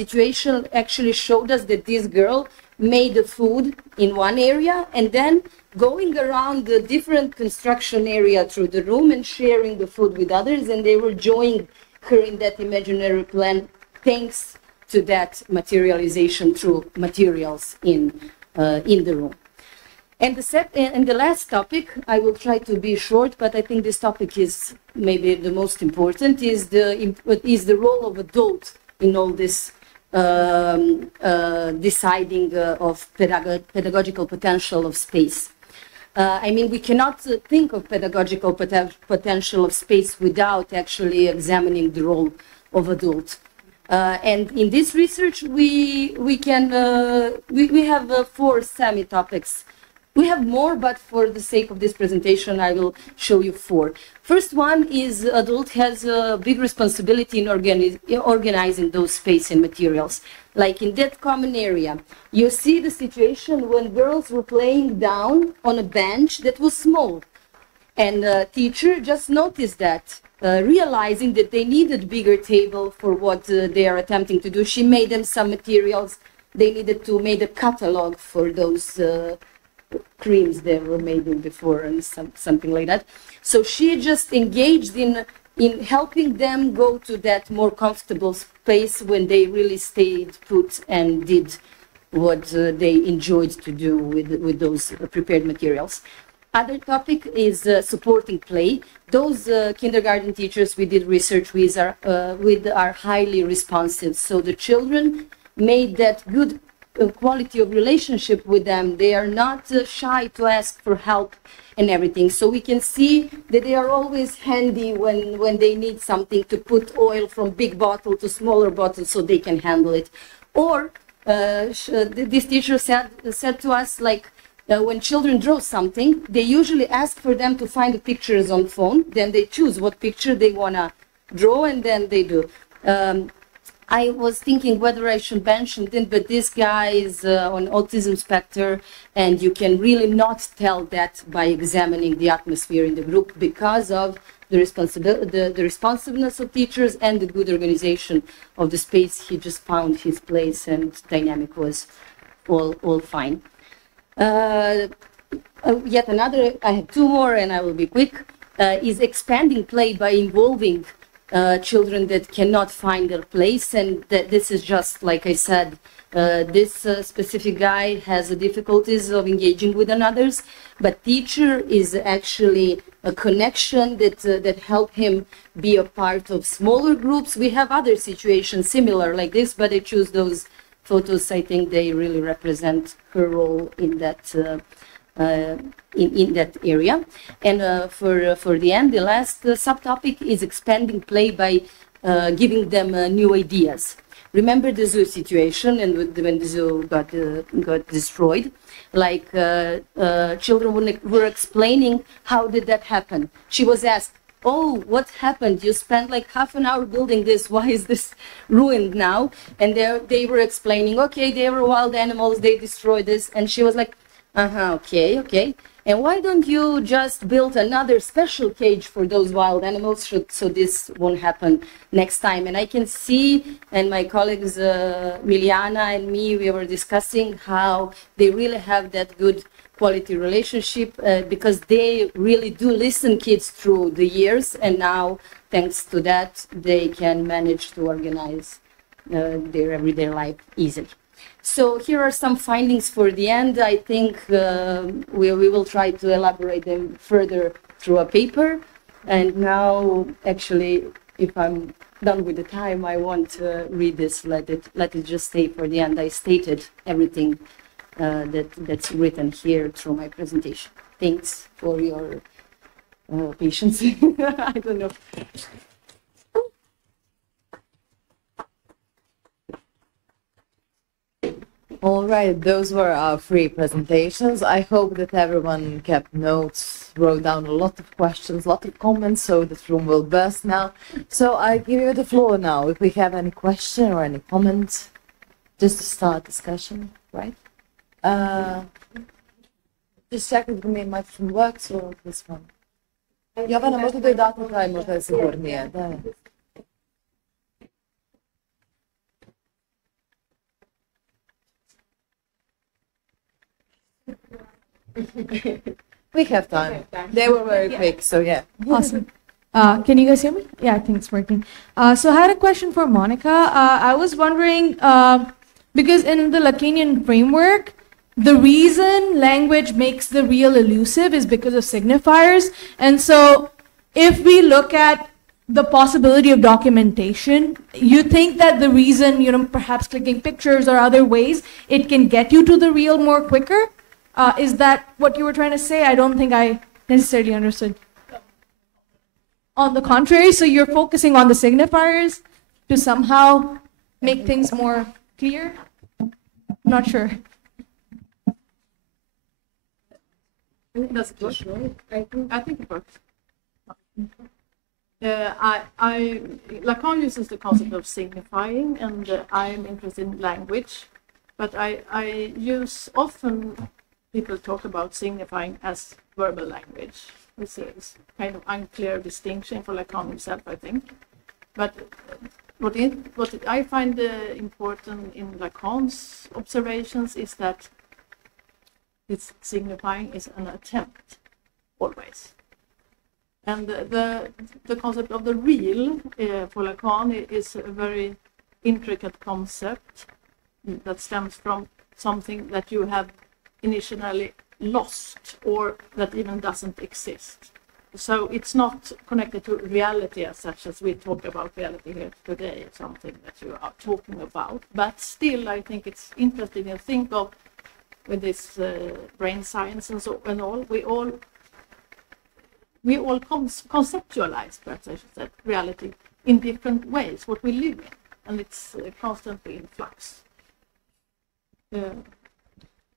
situation actually showed us that this girl made the food in one area and then going around the different construction area through the room and sharing the food with others, and they were joining her in that imaginary plan thanks to that materialization through materials in the room. And the last topic, I will try to be short, but I think this topic is maybe the most important, is the role of adult in all this deciding of pedagogical potential of space. I mean, we cannot think of pedagogical potential of space without actually examining the role of adult. And in this research, we have 4 semi-topics. We have more, but for the sake of this presentation, I will show you 4. First one is adult has a big responsibility in organizing those space and materials. Like in that common area, you see the situation when girls were playing down on a bench that was small. And the teacher just noticed that, realizing that they needed bigger table for what they are attempting to do. She made them some materials. They needed to make a catalog for those creams they were made in before and something like that. So she just engaged in helping them go to that more comfortable space when they really stayed put and did what they enjoyed to do with those prepared materials. Other topic is supporting play. Those kindergarten teachers we did research with are highly responsive. So the children made that good quality of relationship with them. They are not shy to ask for help and everything. So we can see that they are always handy when they need something to put oil from big bottle to smaller bottle so they can handle it. Or this teacher said to us, like, when children draw something, they usually ask for them to find the pictures on phone. Then they choose what picture they want to draw, and then they do. I was thinking whether I should mention it, but this guy is on autism spectrum, and you can really not tell that by examining the atmosphere in the group because of the responsiveness of teachers and the good organization of the space. He just found his place, and dynamic was all fine. Yet another, I have 2 more and I will be quick, is expanding play by involving children that cannot find their place. And this is just, like I said, this specific guy has the difficulties of engaging with others, but teacher is actually a connection that help him be a part of smaller groups. We have other situations similar like this, but I choose those photos. I think they really represent her role in that in that area. And for the end, the last subtopic is expanding play by giving them new ideas. Remember the zoo situation, and when the zoo got destroyed, like children were explaining how did that happen. She was asked, "Oh, what happened? You spent like half an hour building this. Why is this ruined now?" And they were explaining, "Okay, they were wild animals. They destroyed this." And she was like, okay. And why don't you just build another special cage for those wild animals so this won't happen next time? And I can see, and my colleagues Milijana and me, we were discussing how they really have that good quality relationship because they really do listen kids through the years, and now thanks to that, they can manage to organize their everyday life easily. So here are some findings for the end. I think we will try to elaborate them further through a paper. And now, actually, if I'm done with the time, I won't read this. Let it just stay for the end. I stated everything that's written here through my presentation. Thanks for your patience. I don't know. All right, those were our 3 presentations. I hope that everyone kept notes, wrote down a lot of questions, a lot of comments, so this room will burst now. So I give you the floor now, if we have any question or any comment, just to start discussion, right? Just check if the microphone works or this one. Jovana, možda da je dati taj, možda je sigurnije. Da. We have time. They were very quick, so yeah. Awesome. Can you guys hear me? Yeah, I think it's working. So I had a question for Monica. I was wondering, because in the Lacanian framework, the reason language makes the real elusive is because of signifiers. And so if we look at the possibility of documentation, you think that the reason, perhaps clicking pictures or other ways, it can get you to the real more quicker? Is that what you were trying to say? I don't think I necessarily understood. On the contrary, so you're focusing on the signifiers to somehow make things more clear? Not sure. That's good. I think it works. Lacan uses the concept of signifying, and I'm interested in language, but I use often people talk about signifying as verbal language. This is kind of unclear distinction for Lacan himself, I think. But what I find important in Lacan's observations is that its signifying is an attempt, always. And the concept of the real for Lacan is a very intricate concept that stems from something that you have initially lost or that even doesn't exist. So it's not connected to reality as such, as we talk about reality here today, something that you are talking about. But still, I think it's interesting to think of with this brain science and all, we all conceptualize, perhaps I should say, reality in different ways, what we live in, and it's constantly in flux.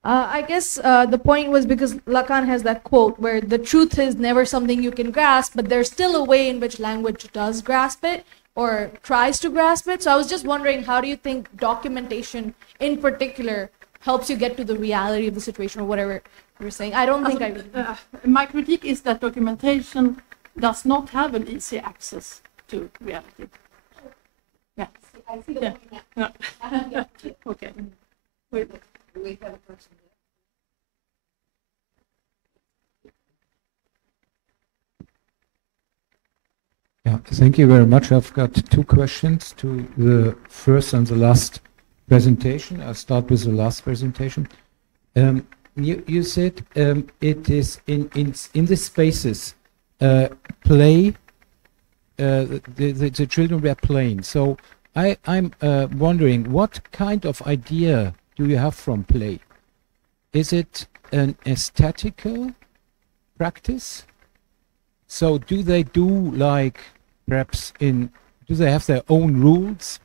I guess the point was because Lacan has that quote where the truth is never something you can grasp, but there's still a way in which language does grasp it or tries to grasp it. So I was just wondering, how do you think documentation in particular helps you get to the reality of the situation or whatever you're saying? I don't think my critique is that documentation does not have an easy access to reality. Yeah. I see the Yeah. point now. Yeah. Okay. Wait. We have a question. Yeah, thank you very much. I've got 2 questions to the first and the last presentation. I'll start with the last presentation. You said it is in the spaces play. The children were playing. So I'm wondering, what kind of idea do you have from play? Is it an aesthetical practice? So do they do like perhaps do they have their own rules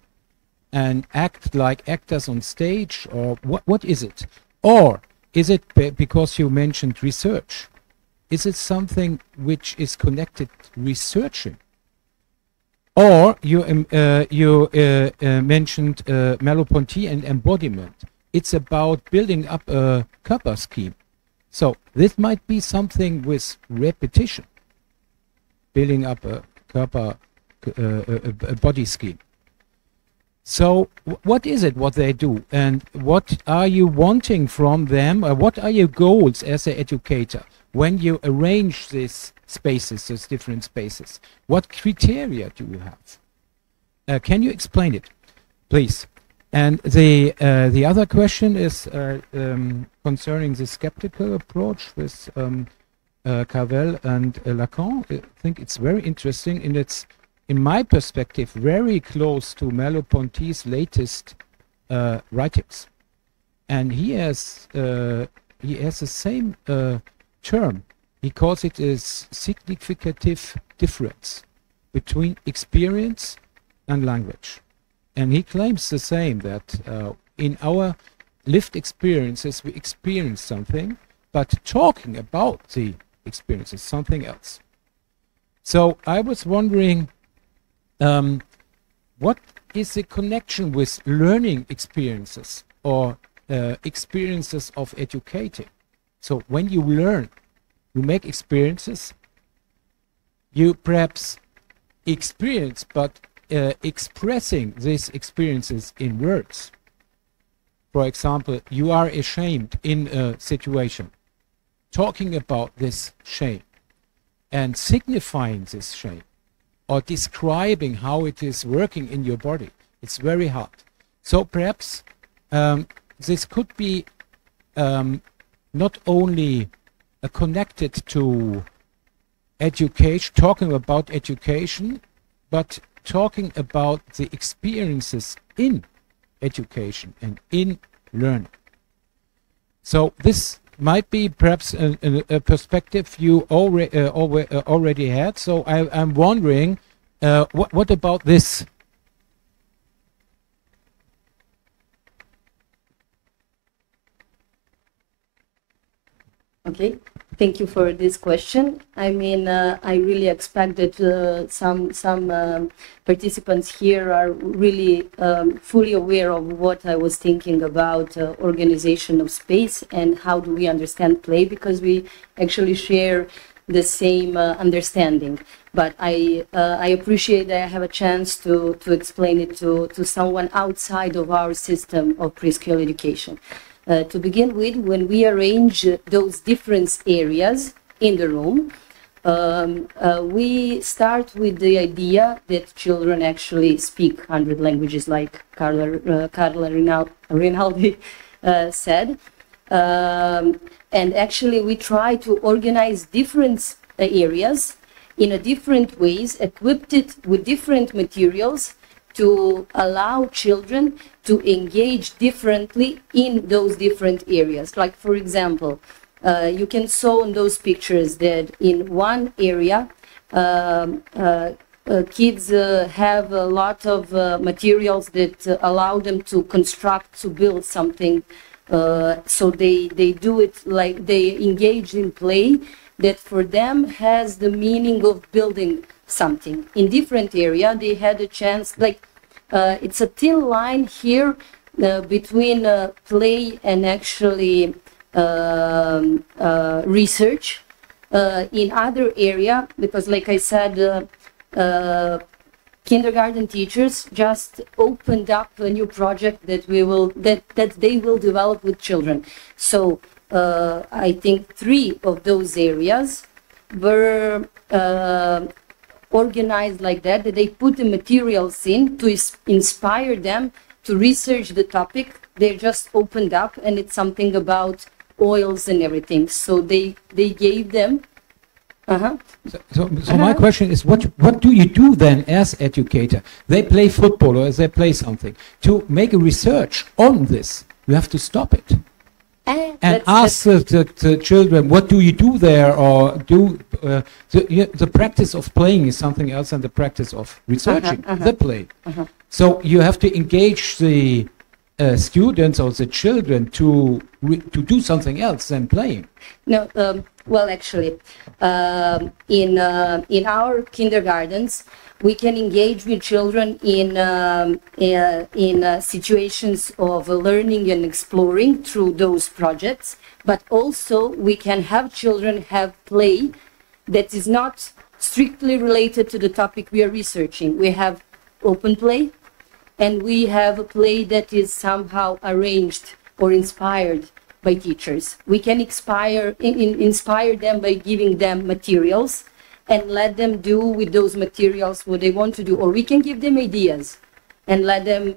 and act like actors on stage, or what is it? Or is it because you mentioned research? Is it something which is connected researching? Or you mentioned Merleau-Ponty and embodiment. It's about building up a körper scheme. So this might be something with repetition, building up a körper, a body scheme. So what is it what they do, and what are you wanting from them? What are your goals as an educator? when you arrange these spaces, those different spaces? What criteria do you have? Can you explain it, please? And the other question is concerning the skeptical approach with Cavell and Lacan. I think it's very interesting, and it's, in my perspective, very close to Merleau-Ponty's latest writings. And he has the same term. He calls it a significative difference between experience and language. And he claims the same, that in our lived experiences we experience something, but talking about the experience is something else. So I was wondering, what is the connection with learning experiences or experiences of educating? So when you learn, you make experiences, you perhaps experience, but expressing these experiences in words. For example, you are ashamed in a situation, talking about this shame and signifying this shame or describing how it is working in your body. It's very hard. So perhaps this could be not only connected to education, talking about education, but talking about the experiences in education and in learning. So this might be perhaps a perspective you already had. So I'm wondering, what about this? Okay, thank you for this question. I mean, I really expect that some participants here are really fully aware of what I was thinking about organization of space and how do we understand play, because we actually share the same understanding. But I appreciate that I have a chance to explain it to someone outside of our system of preschool education. To begin with, when we arrange those different areas in the room, we start with the idea that children actually speak 100 languages, like Carla Rinaldi said. And actually, we try to organize different areas in a different ways, equipped it with different materials to allow children to engage differently in those different areas. Like, for example, you can saw in those pictures that in one area, kids have a lot of materials that allow them to construct, to build something. So they do it like they engage in play that for them has the meaning of building something. In different area, they had a chance, like it's a thin line here between play and actually research. In other area, because like I said, kindergarten teachers just opened up a new project that they will develop with children. So I think 3 of those areas were organized like that they put the materials in to inspire them to research the topic. They just opened up, and it's something about oils and everything. So they gave them. So my question is, what do you do then as educator? They play football or they play something. To make a research on this, you have to stop it. And ask the children, what do you do there? Or do the practice of playing is something else than the practice of researching the play. So you have to engage the students or the children to do something else than playing. No, well, actually, in our kindergartens, we can engage with children in situations of learning and exploring through those projects, but also we can have children have play that is not strictly related to the topic we are researching. We have open play, and we have a play that is somehow arranged or inspired by teachers. We can inspire them by giving them materials and let them do with those materials what they want to do. Or we can give them ideas and let them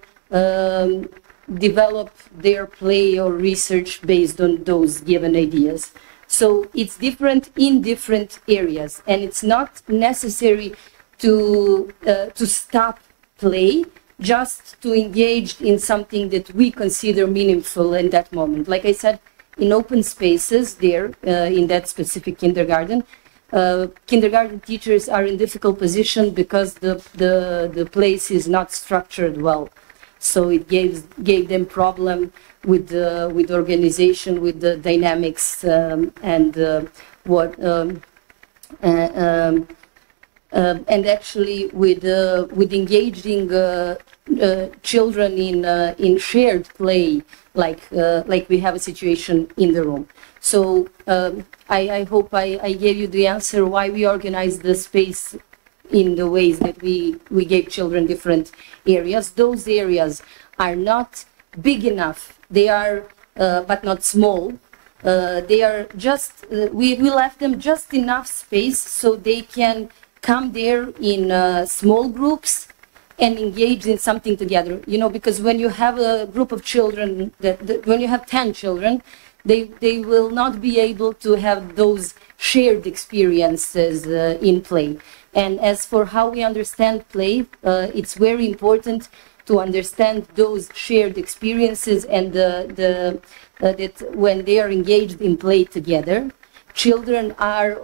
develop their play or research based on those given ideas. So it's different in different areas, and it's not necessary to stop play just to engage in something that we consider meaningful in that moment. Like I said, in open spaces there, in that specific kindergarten, kindergarten teachers are in difficult position because the place is not structured well. So it gave them problem with organization, with the dynamics, and actually with engaging children in shared play, like we have a situation in the room. So I hope I gave you the answer why we organize the space in the ways that we gave children different areas. Those areas are not big enough. They are, but not small. They are just, we left them just enough space so they can come there in small groups and engage in something together. You know, because when you have a group of children, when you have 10 children, they will not be able to have those shared experiences in play. And as for how we understand play, it's very important to understand those shared experiences and that when they are engaged in play together, children are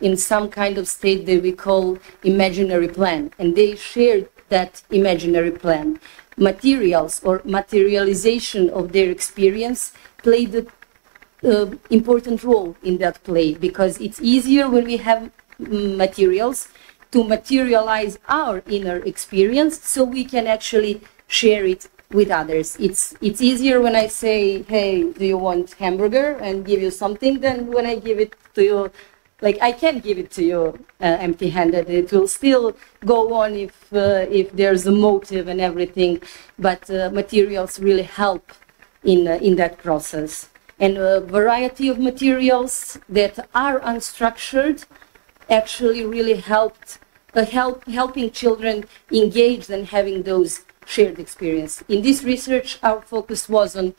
in some kind of state that we call imaginary plan, and they share that imaginary plan. Materials or materialization of their experience play the important role in that play, because it's easier when we have materials to materialize our inner experience so we can actually share it with others. It's easier when I say, hey, do you want hamburger, and give you something, than when I give it to you. Like, I can't give it to you empty-handed. It will still go on if there's a motive and everything, but materials really help in that process. And a variety of materials that are unstructured actually really helping children engage and having those shared experience. In this research, our focus was on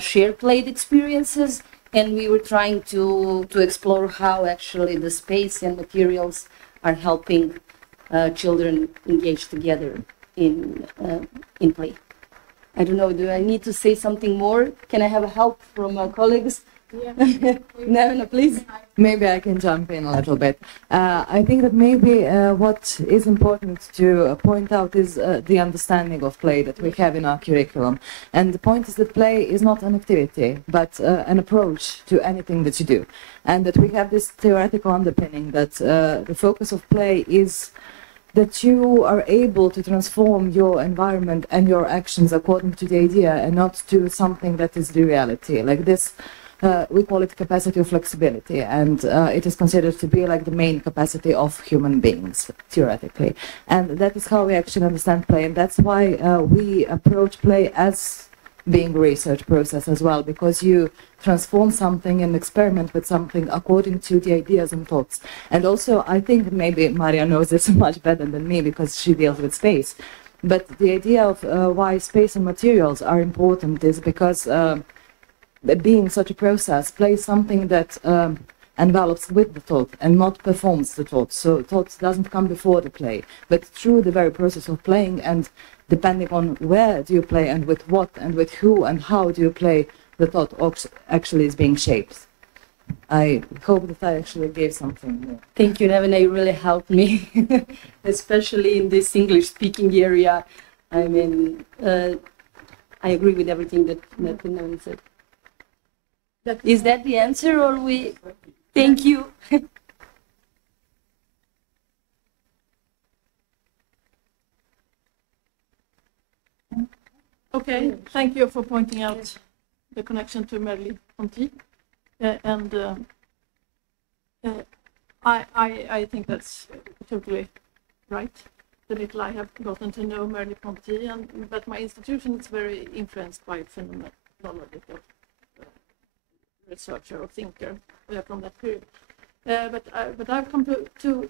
shared played experiences, and we were trying to explore how actually the space and materials are helping children engage together in play. I don't know, do I need to say something more? Can I have help from my colleagues? Yeah. Nevena, please. Maybe I can jump in a little bit. I think that maybe what is important to point out is the understanding of play that we have in our curriculum. And the point is that play is not an activity, but an approach to anything that you do. And that we have this theoretical underpinning that the focus of play is that you are able to transform your environment and your actions according to the idea and not to something that is the reality. Like this, we call it capacity of flexibility, and it is considered to be like the main capacity of human beings, theoretically. And that is how we actually understand play, and that's why we approach play as being a research process as well, because you transform something and experiment with something according to the ideas and thoughts. And also, I think maybe Marija knows this much better than me because she deals with space. But the idea of why space and materials are important is because being such a process, play is something that envelops with the thought and not performs the thought. So thought doesn't come before the play, but through the very process of playing, and depending on where do you play and with what and with who and how do you play, the thought actually is being shaped. I hope that I actually gave something more. Thank you, Nevena. You really helped me, especially in this English-speaking area. I mean, I agree with everything that Nevena said. Is that the answer, or we? Thank you. Okay, thank you for pointing out the connection to Merleau-Ponty, and I think that's totally right. The little I have gotten to know Merleau-Ponty, but my institution is very influenced by phenomenological researcher or thinker from that period. But I've come to,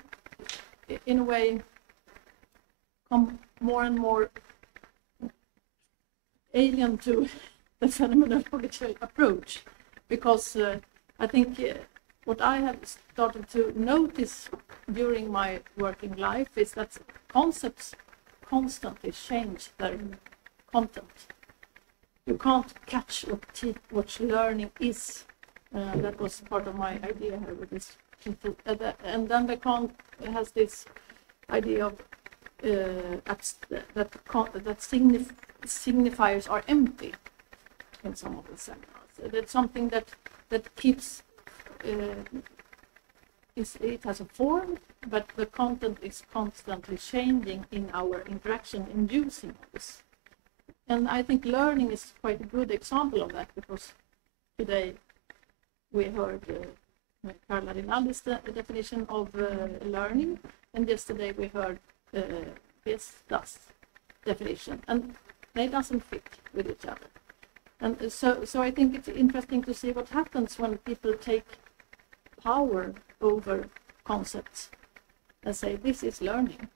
in a way, come more and more alien to the phenomenological approach, because I think what I have started to notice during my working life is that concepts constantly change their content. You can't catch what learning is. That was part of my idea here with this. And then the Kant has this idea of that signifiers are empty in some of the seminars. That's something that keeps. It has a form, but the content is constantly changing in our interaction in using this. And I think learning is quite a good example of that, because today we heard Carla Rinaldi's definition of learning, and yesterday we heard Vesta's definition, and they doesn't fit with each other. And so I think it's interesting to see what happens when people take power over concepts and say this is learning.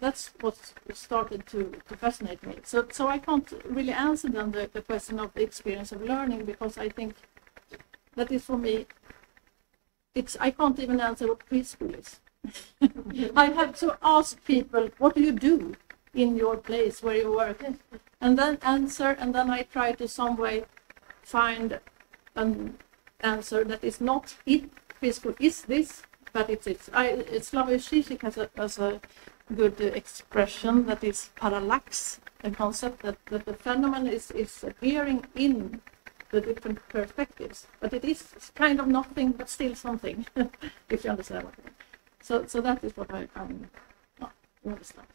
That's what started to fascinate me. So I can't really answer then the question of the experience of learning, because I think that is, for me, I can't even answer what preschool is. I have to ask people, what do you do in your place where you work? And then answer, and then I try to some way find an answer that is not it. Preschool is this, but it's Slavoj Žižek has a good expression that is parallax, a concept that the phenomenon is appearing in the different perspectives, but it is kind of nothing but still something, if you understand what I mean. So that is what I understand.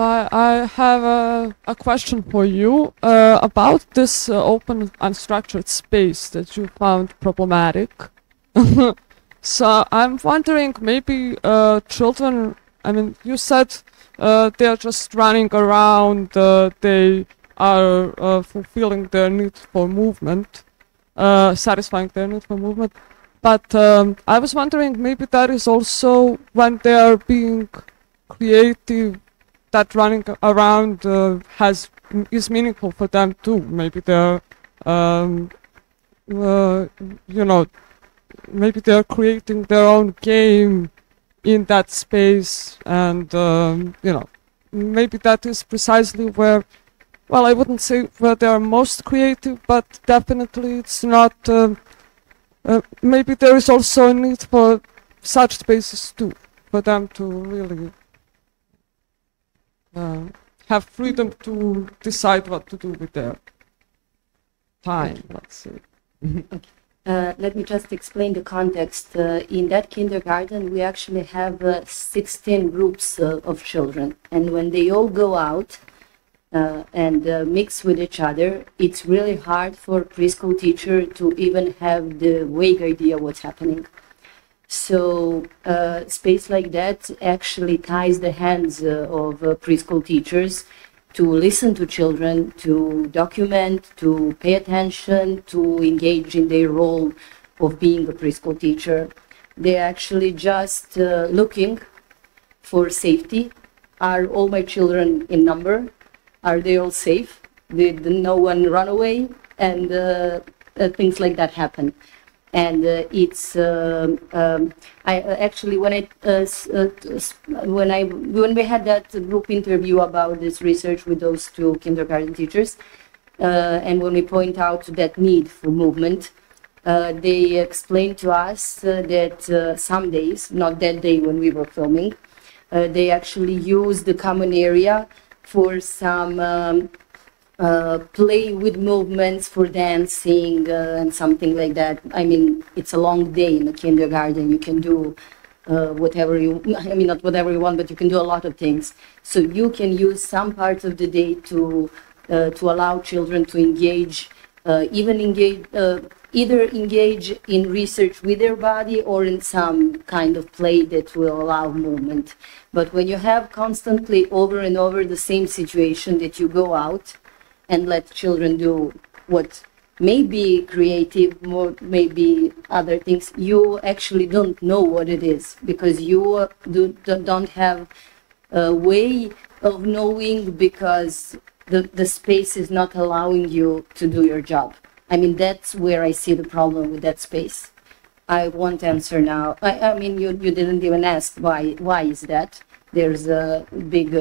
I have a question for you about this open unstructured space that you found problematic. So I'm wondering, maybe children, I mean, you said they're just running around, they are fulfilling their need for movement, satisfying their need for movement. But I was wondering, maybe that is also when they are being creative, that running around is meaningful for them too. Maybe they're, maybe they're creating their own game in that space, and maybe that is precisely where, well, I wouldn't say where they are most creative, but definitely it's not. Maybe there is also a need for such spaces too, for them to really have freedom to decide what to do with their time, let's say. Let me just explain the context. In that kindergarten, we actually have 16 groups of children, and when they all go out and mix with each other, it's really hard for a preschool teacher to even have the vague idea what's happening. So space like that actually ties the hands of preschool teachers to listen to children, to document, to pay attention, to engage in their role of being a preschool teacher. They're actually just looking for safety. Are all my children in number? Are they all safe? Did no one run away? And things like that happen. And it's I actually when we had that group interview about this research with those two kindergarten teachers, and when we point out that need for movement, they explained to us that some days, not that day when we were filming, they actually use the common area for some play with movements, for dancing and something like that. I mean, it's a long day in the kindergarten. You can do whatever you, I mean, not whatever you want, but you can do a lot of things. So you can use some parts of the day to allow children to engage even engage, either engage in research with their body or in some kind of play that will allow movement. But when you have constantly over and over the same situation, that you go out and let children do what may be creative, more maybe other things, you actually don't know what it is, because you don't have a way of knowing, because the space is not allowing you to do your job. I mean, that's where I see the problem with that space. I won't answer now. I mean, you didn't even ask why is that. There's a big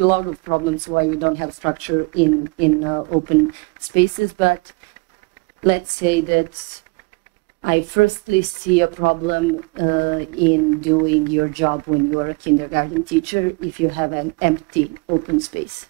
log of problems why we don't have structure in open spaces. But let's say that I firstly see a problem in doing your job when you are a kindergarten teacher if you have an empty open space.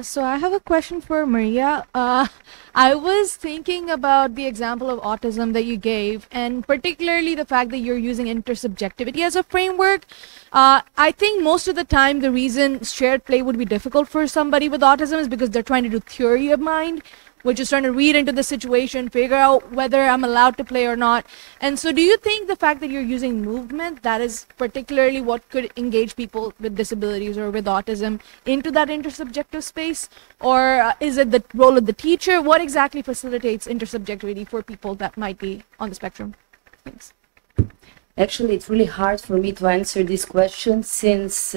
So I have a question for Maria. I was thinking about the example of autism that you gave, and particularly the fact that you're using intersubjectivity as a framework. I think most of the time the reason shared play would be difficult for somebody with autism is because they're trying to do theory of mind, which is trying to read into the situation, figure out whether I'm allowed to play or not. And so do you think the fact that you're using movement, that is particularly what could engage people with disabilities or with autism into that intersubjective space? Or is it the role of the teacher? What exactly facilitates intersubjectivity for people that might be on the spectrum? Thanks. Actually, it's really hard for me to answer this question since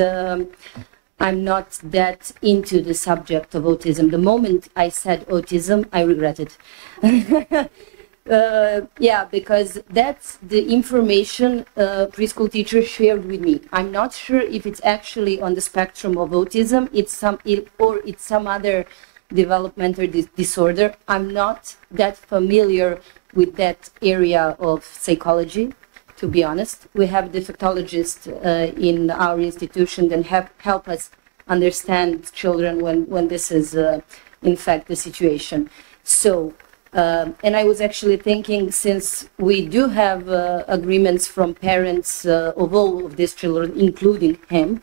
I'm not that into the subject of autism. The moment I said autism, I regret it. Yeah, because that's the information preschool teacher shared with me. I'm not sure if it's actually on the spectrum of autism, or it's some other developmental disorder. I'm not that familiar with that area of psychology, to be honest. We have defectologists in our institution that help us understand children when this is in fact the situation. So, and I was actually thinking, since we do have agreements from parents of all of these children, including him,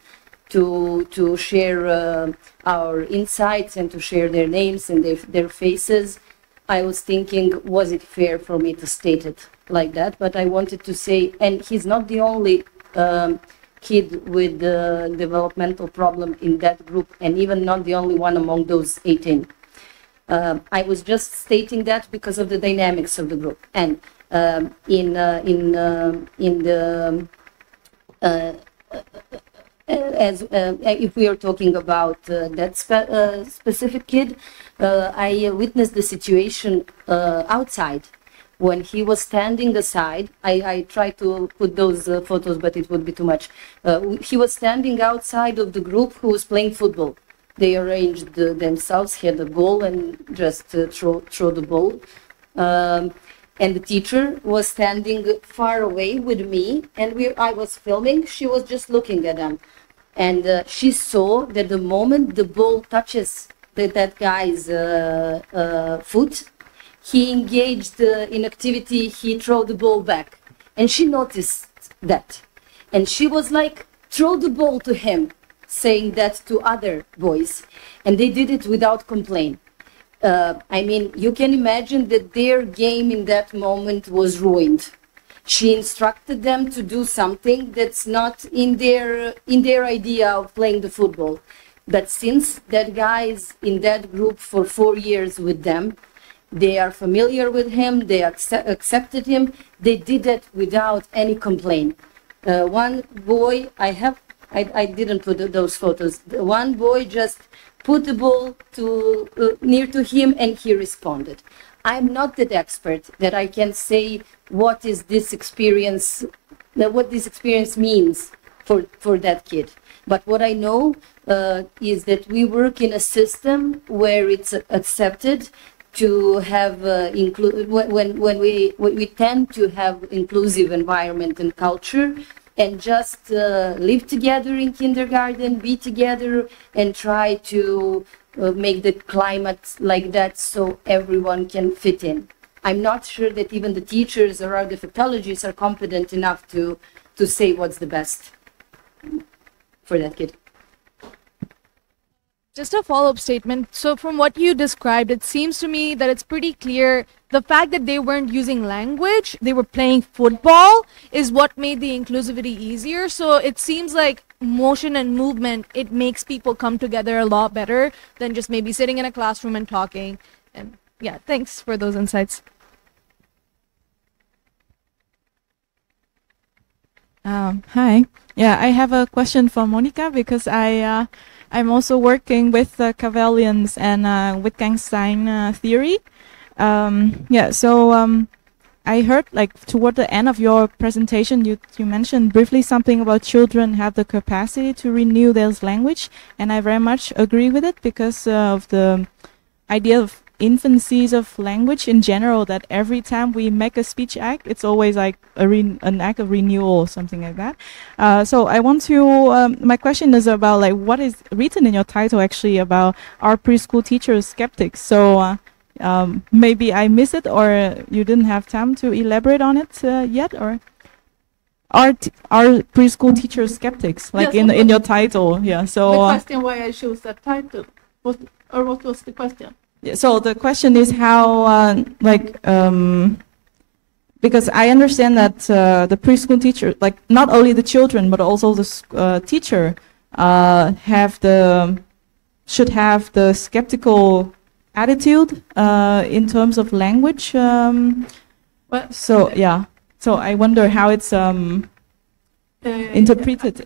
to share our insights and to share their names and their faces, I was thinking, was it fair for me to state it like that? But I wanted to say, and he's not the only kid with the developmental problem in that group, and even not the only one among those 18. I was just stating that because of the dynamics of the group. And if we are talking about that specific kid, I witnessed the situation outside. When he was standing aside, I tried to put those photos, but it would be too much. He was standing outside of the group who was playing football. They arranged themselves, had a goal, and just throw the ball. And the teacher was standing far away with me, and I was filming. She was just looking at them. And she saw that the moment the ball touches that guy's foot, he engaged in activity, he threw the ball back. And she noticed that. And she was like, throw the ball to him, saying that to other boys. And they did it without complaint. I mean, you can imagine that their game in that moment was ruined. She instructed them to do something that's not in their idea of playing the football. But since that guy is in that group for 4 years with them, they are familiar with him, they accepted him, they did that without any complaint. One boy, I didn't put those photos. One boy just put the ball near to him and he responded. I'm not that expert that I can say what is this experience, what this experience means for that kid. But what I know is that we work in a system where it's accepted to have when we tend to have inclusive environment and culture, and just live together in kindergarten, be together, and try to make the climate like that so everyone can fit in. I'm not sure that even the teachers or our defectologists are competent enough to to say what's the best for that kid. Just a follow-up statement. So from what you described, it seems to me that it's pretty clear the fact that they weren't using language, they were playing football, is what made the inclusivity easier. So it seems like motion and movement, it makes people come together a lot better than just maybe sitting in a classroom and talking. And yeah, thanks for those insights. Hi. Yeah, I have a question for Monica because I'm also working with Cavalians and Wittgenstein theory. I heard like toward the end of your presentation, you mentioned briefly something about children have the capacity to renew their language, and I very much agree with it because of the idea of infancies of language in general, that every time we make a speech act, it's always like an act of renewal or something like that. So I want to, my question is about like what is written in your title actually about our preschool teachers skeptics. So maybe I missed it or you didn't have time to elaborate on it yet, or are preschool teachers skeptics, like yes, in your title? Yeah. So the question why I chose that title, what was the question? Yeah, so the question is how, because I understand that the preschool teacher, like not only the children but also the teacher, should have the skeptical attitude in terms of language. So I wonder how it's interpreted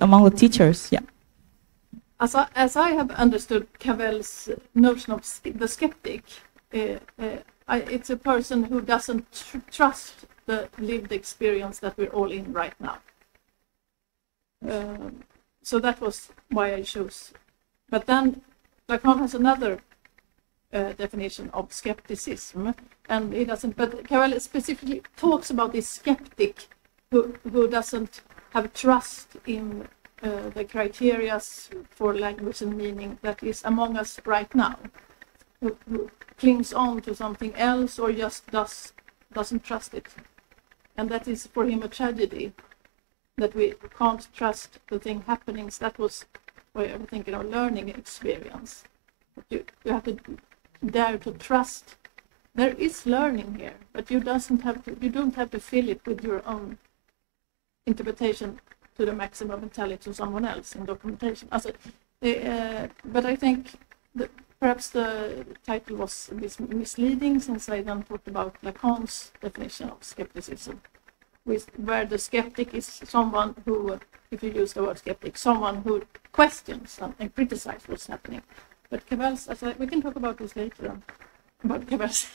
among the teachers. Yeah. As I have understood Cavell's notion of the skeptic, it's a person who doesn't trust the lived experience that we're all in right now. So that was why I chose. But then Lacan has another definition of skepticism, and he doesn't. But Cavell specifically talks about this skeptic who doesn't have trust in the criteria for language and meaning that is among us right now, who clings on to something else or just doesn't trust it. And that is for him a tragedy, that we can't trust the thing happenings. That was why I'm thinking of learning experience. You have to dare to trust. There is learning here, but you don't have to fill it with your own interpretation to the maximum and tell it to someone else in documentation. But I think perhaps the title was misleading, since I then talked about Lacan's definition of skepticism, where the skeptic is someone who, if you use the word skeptic, someone who questions and criticizes what's happening. But Cavell's, we can talk about this later, about Cavell's.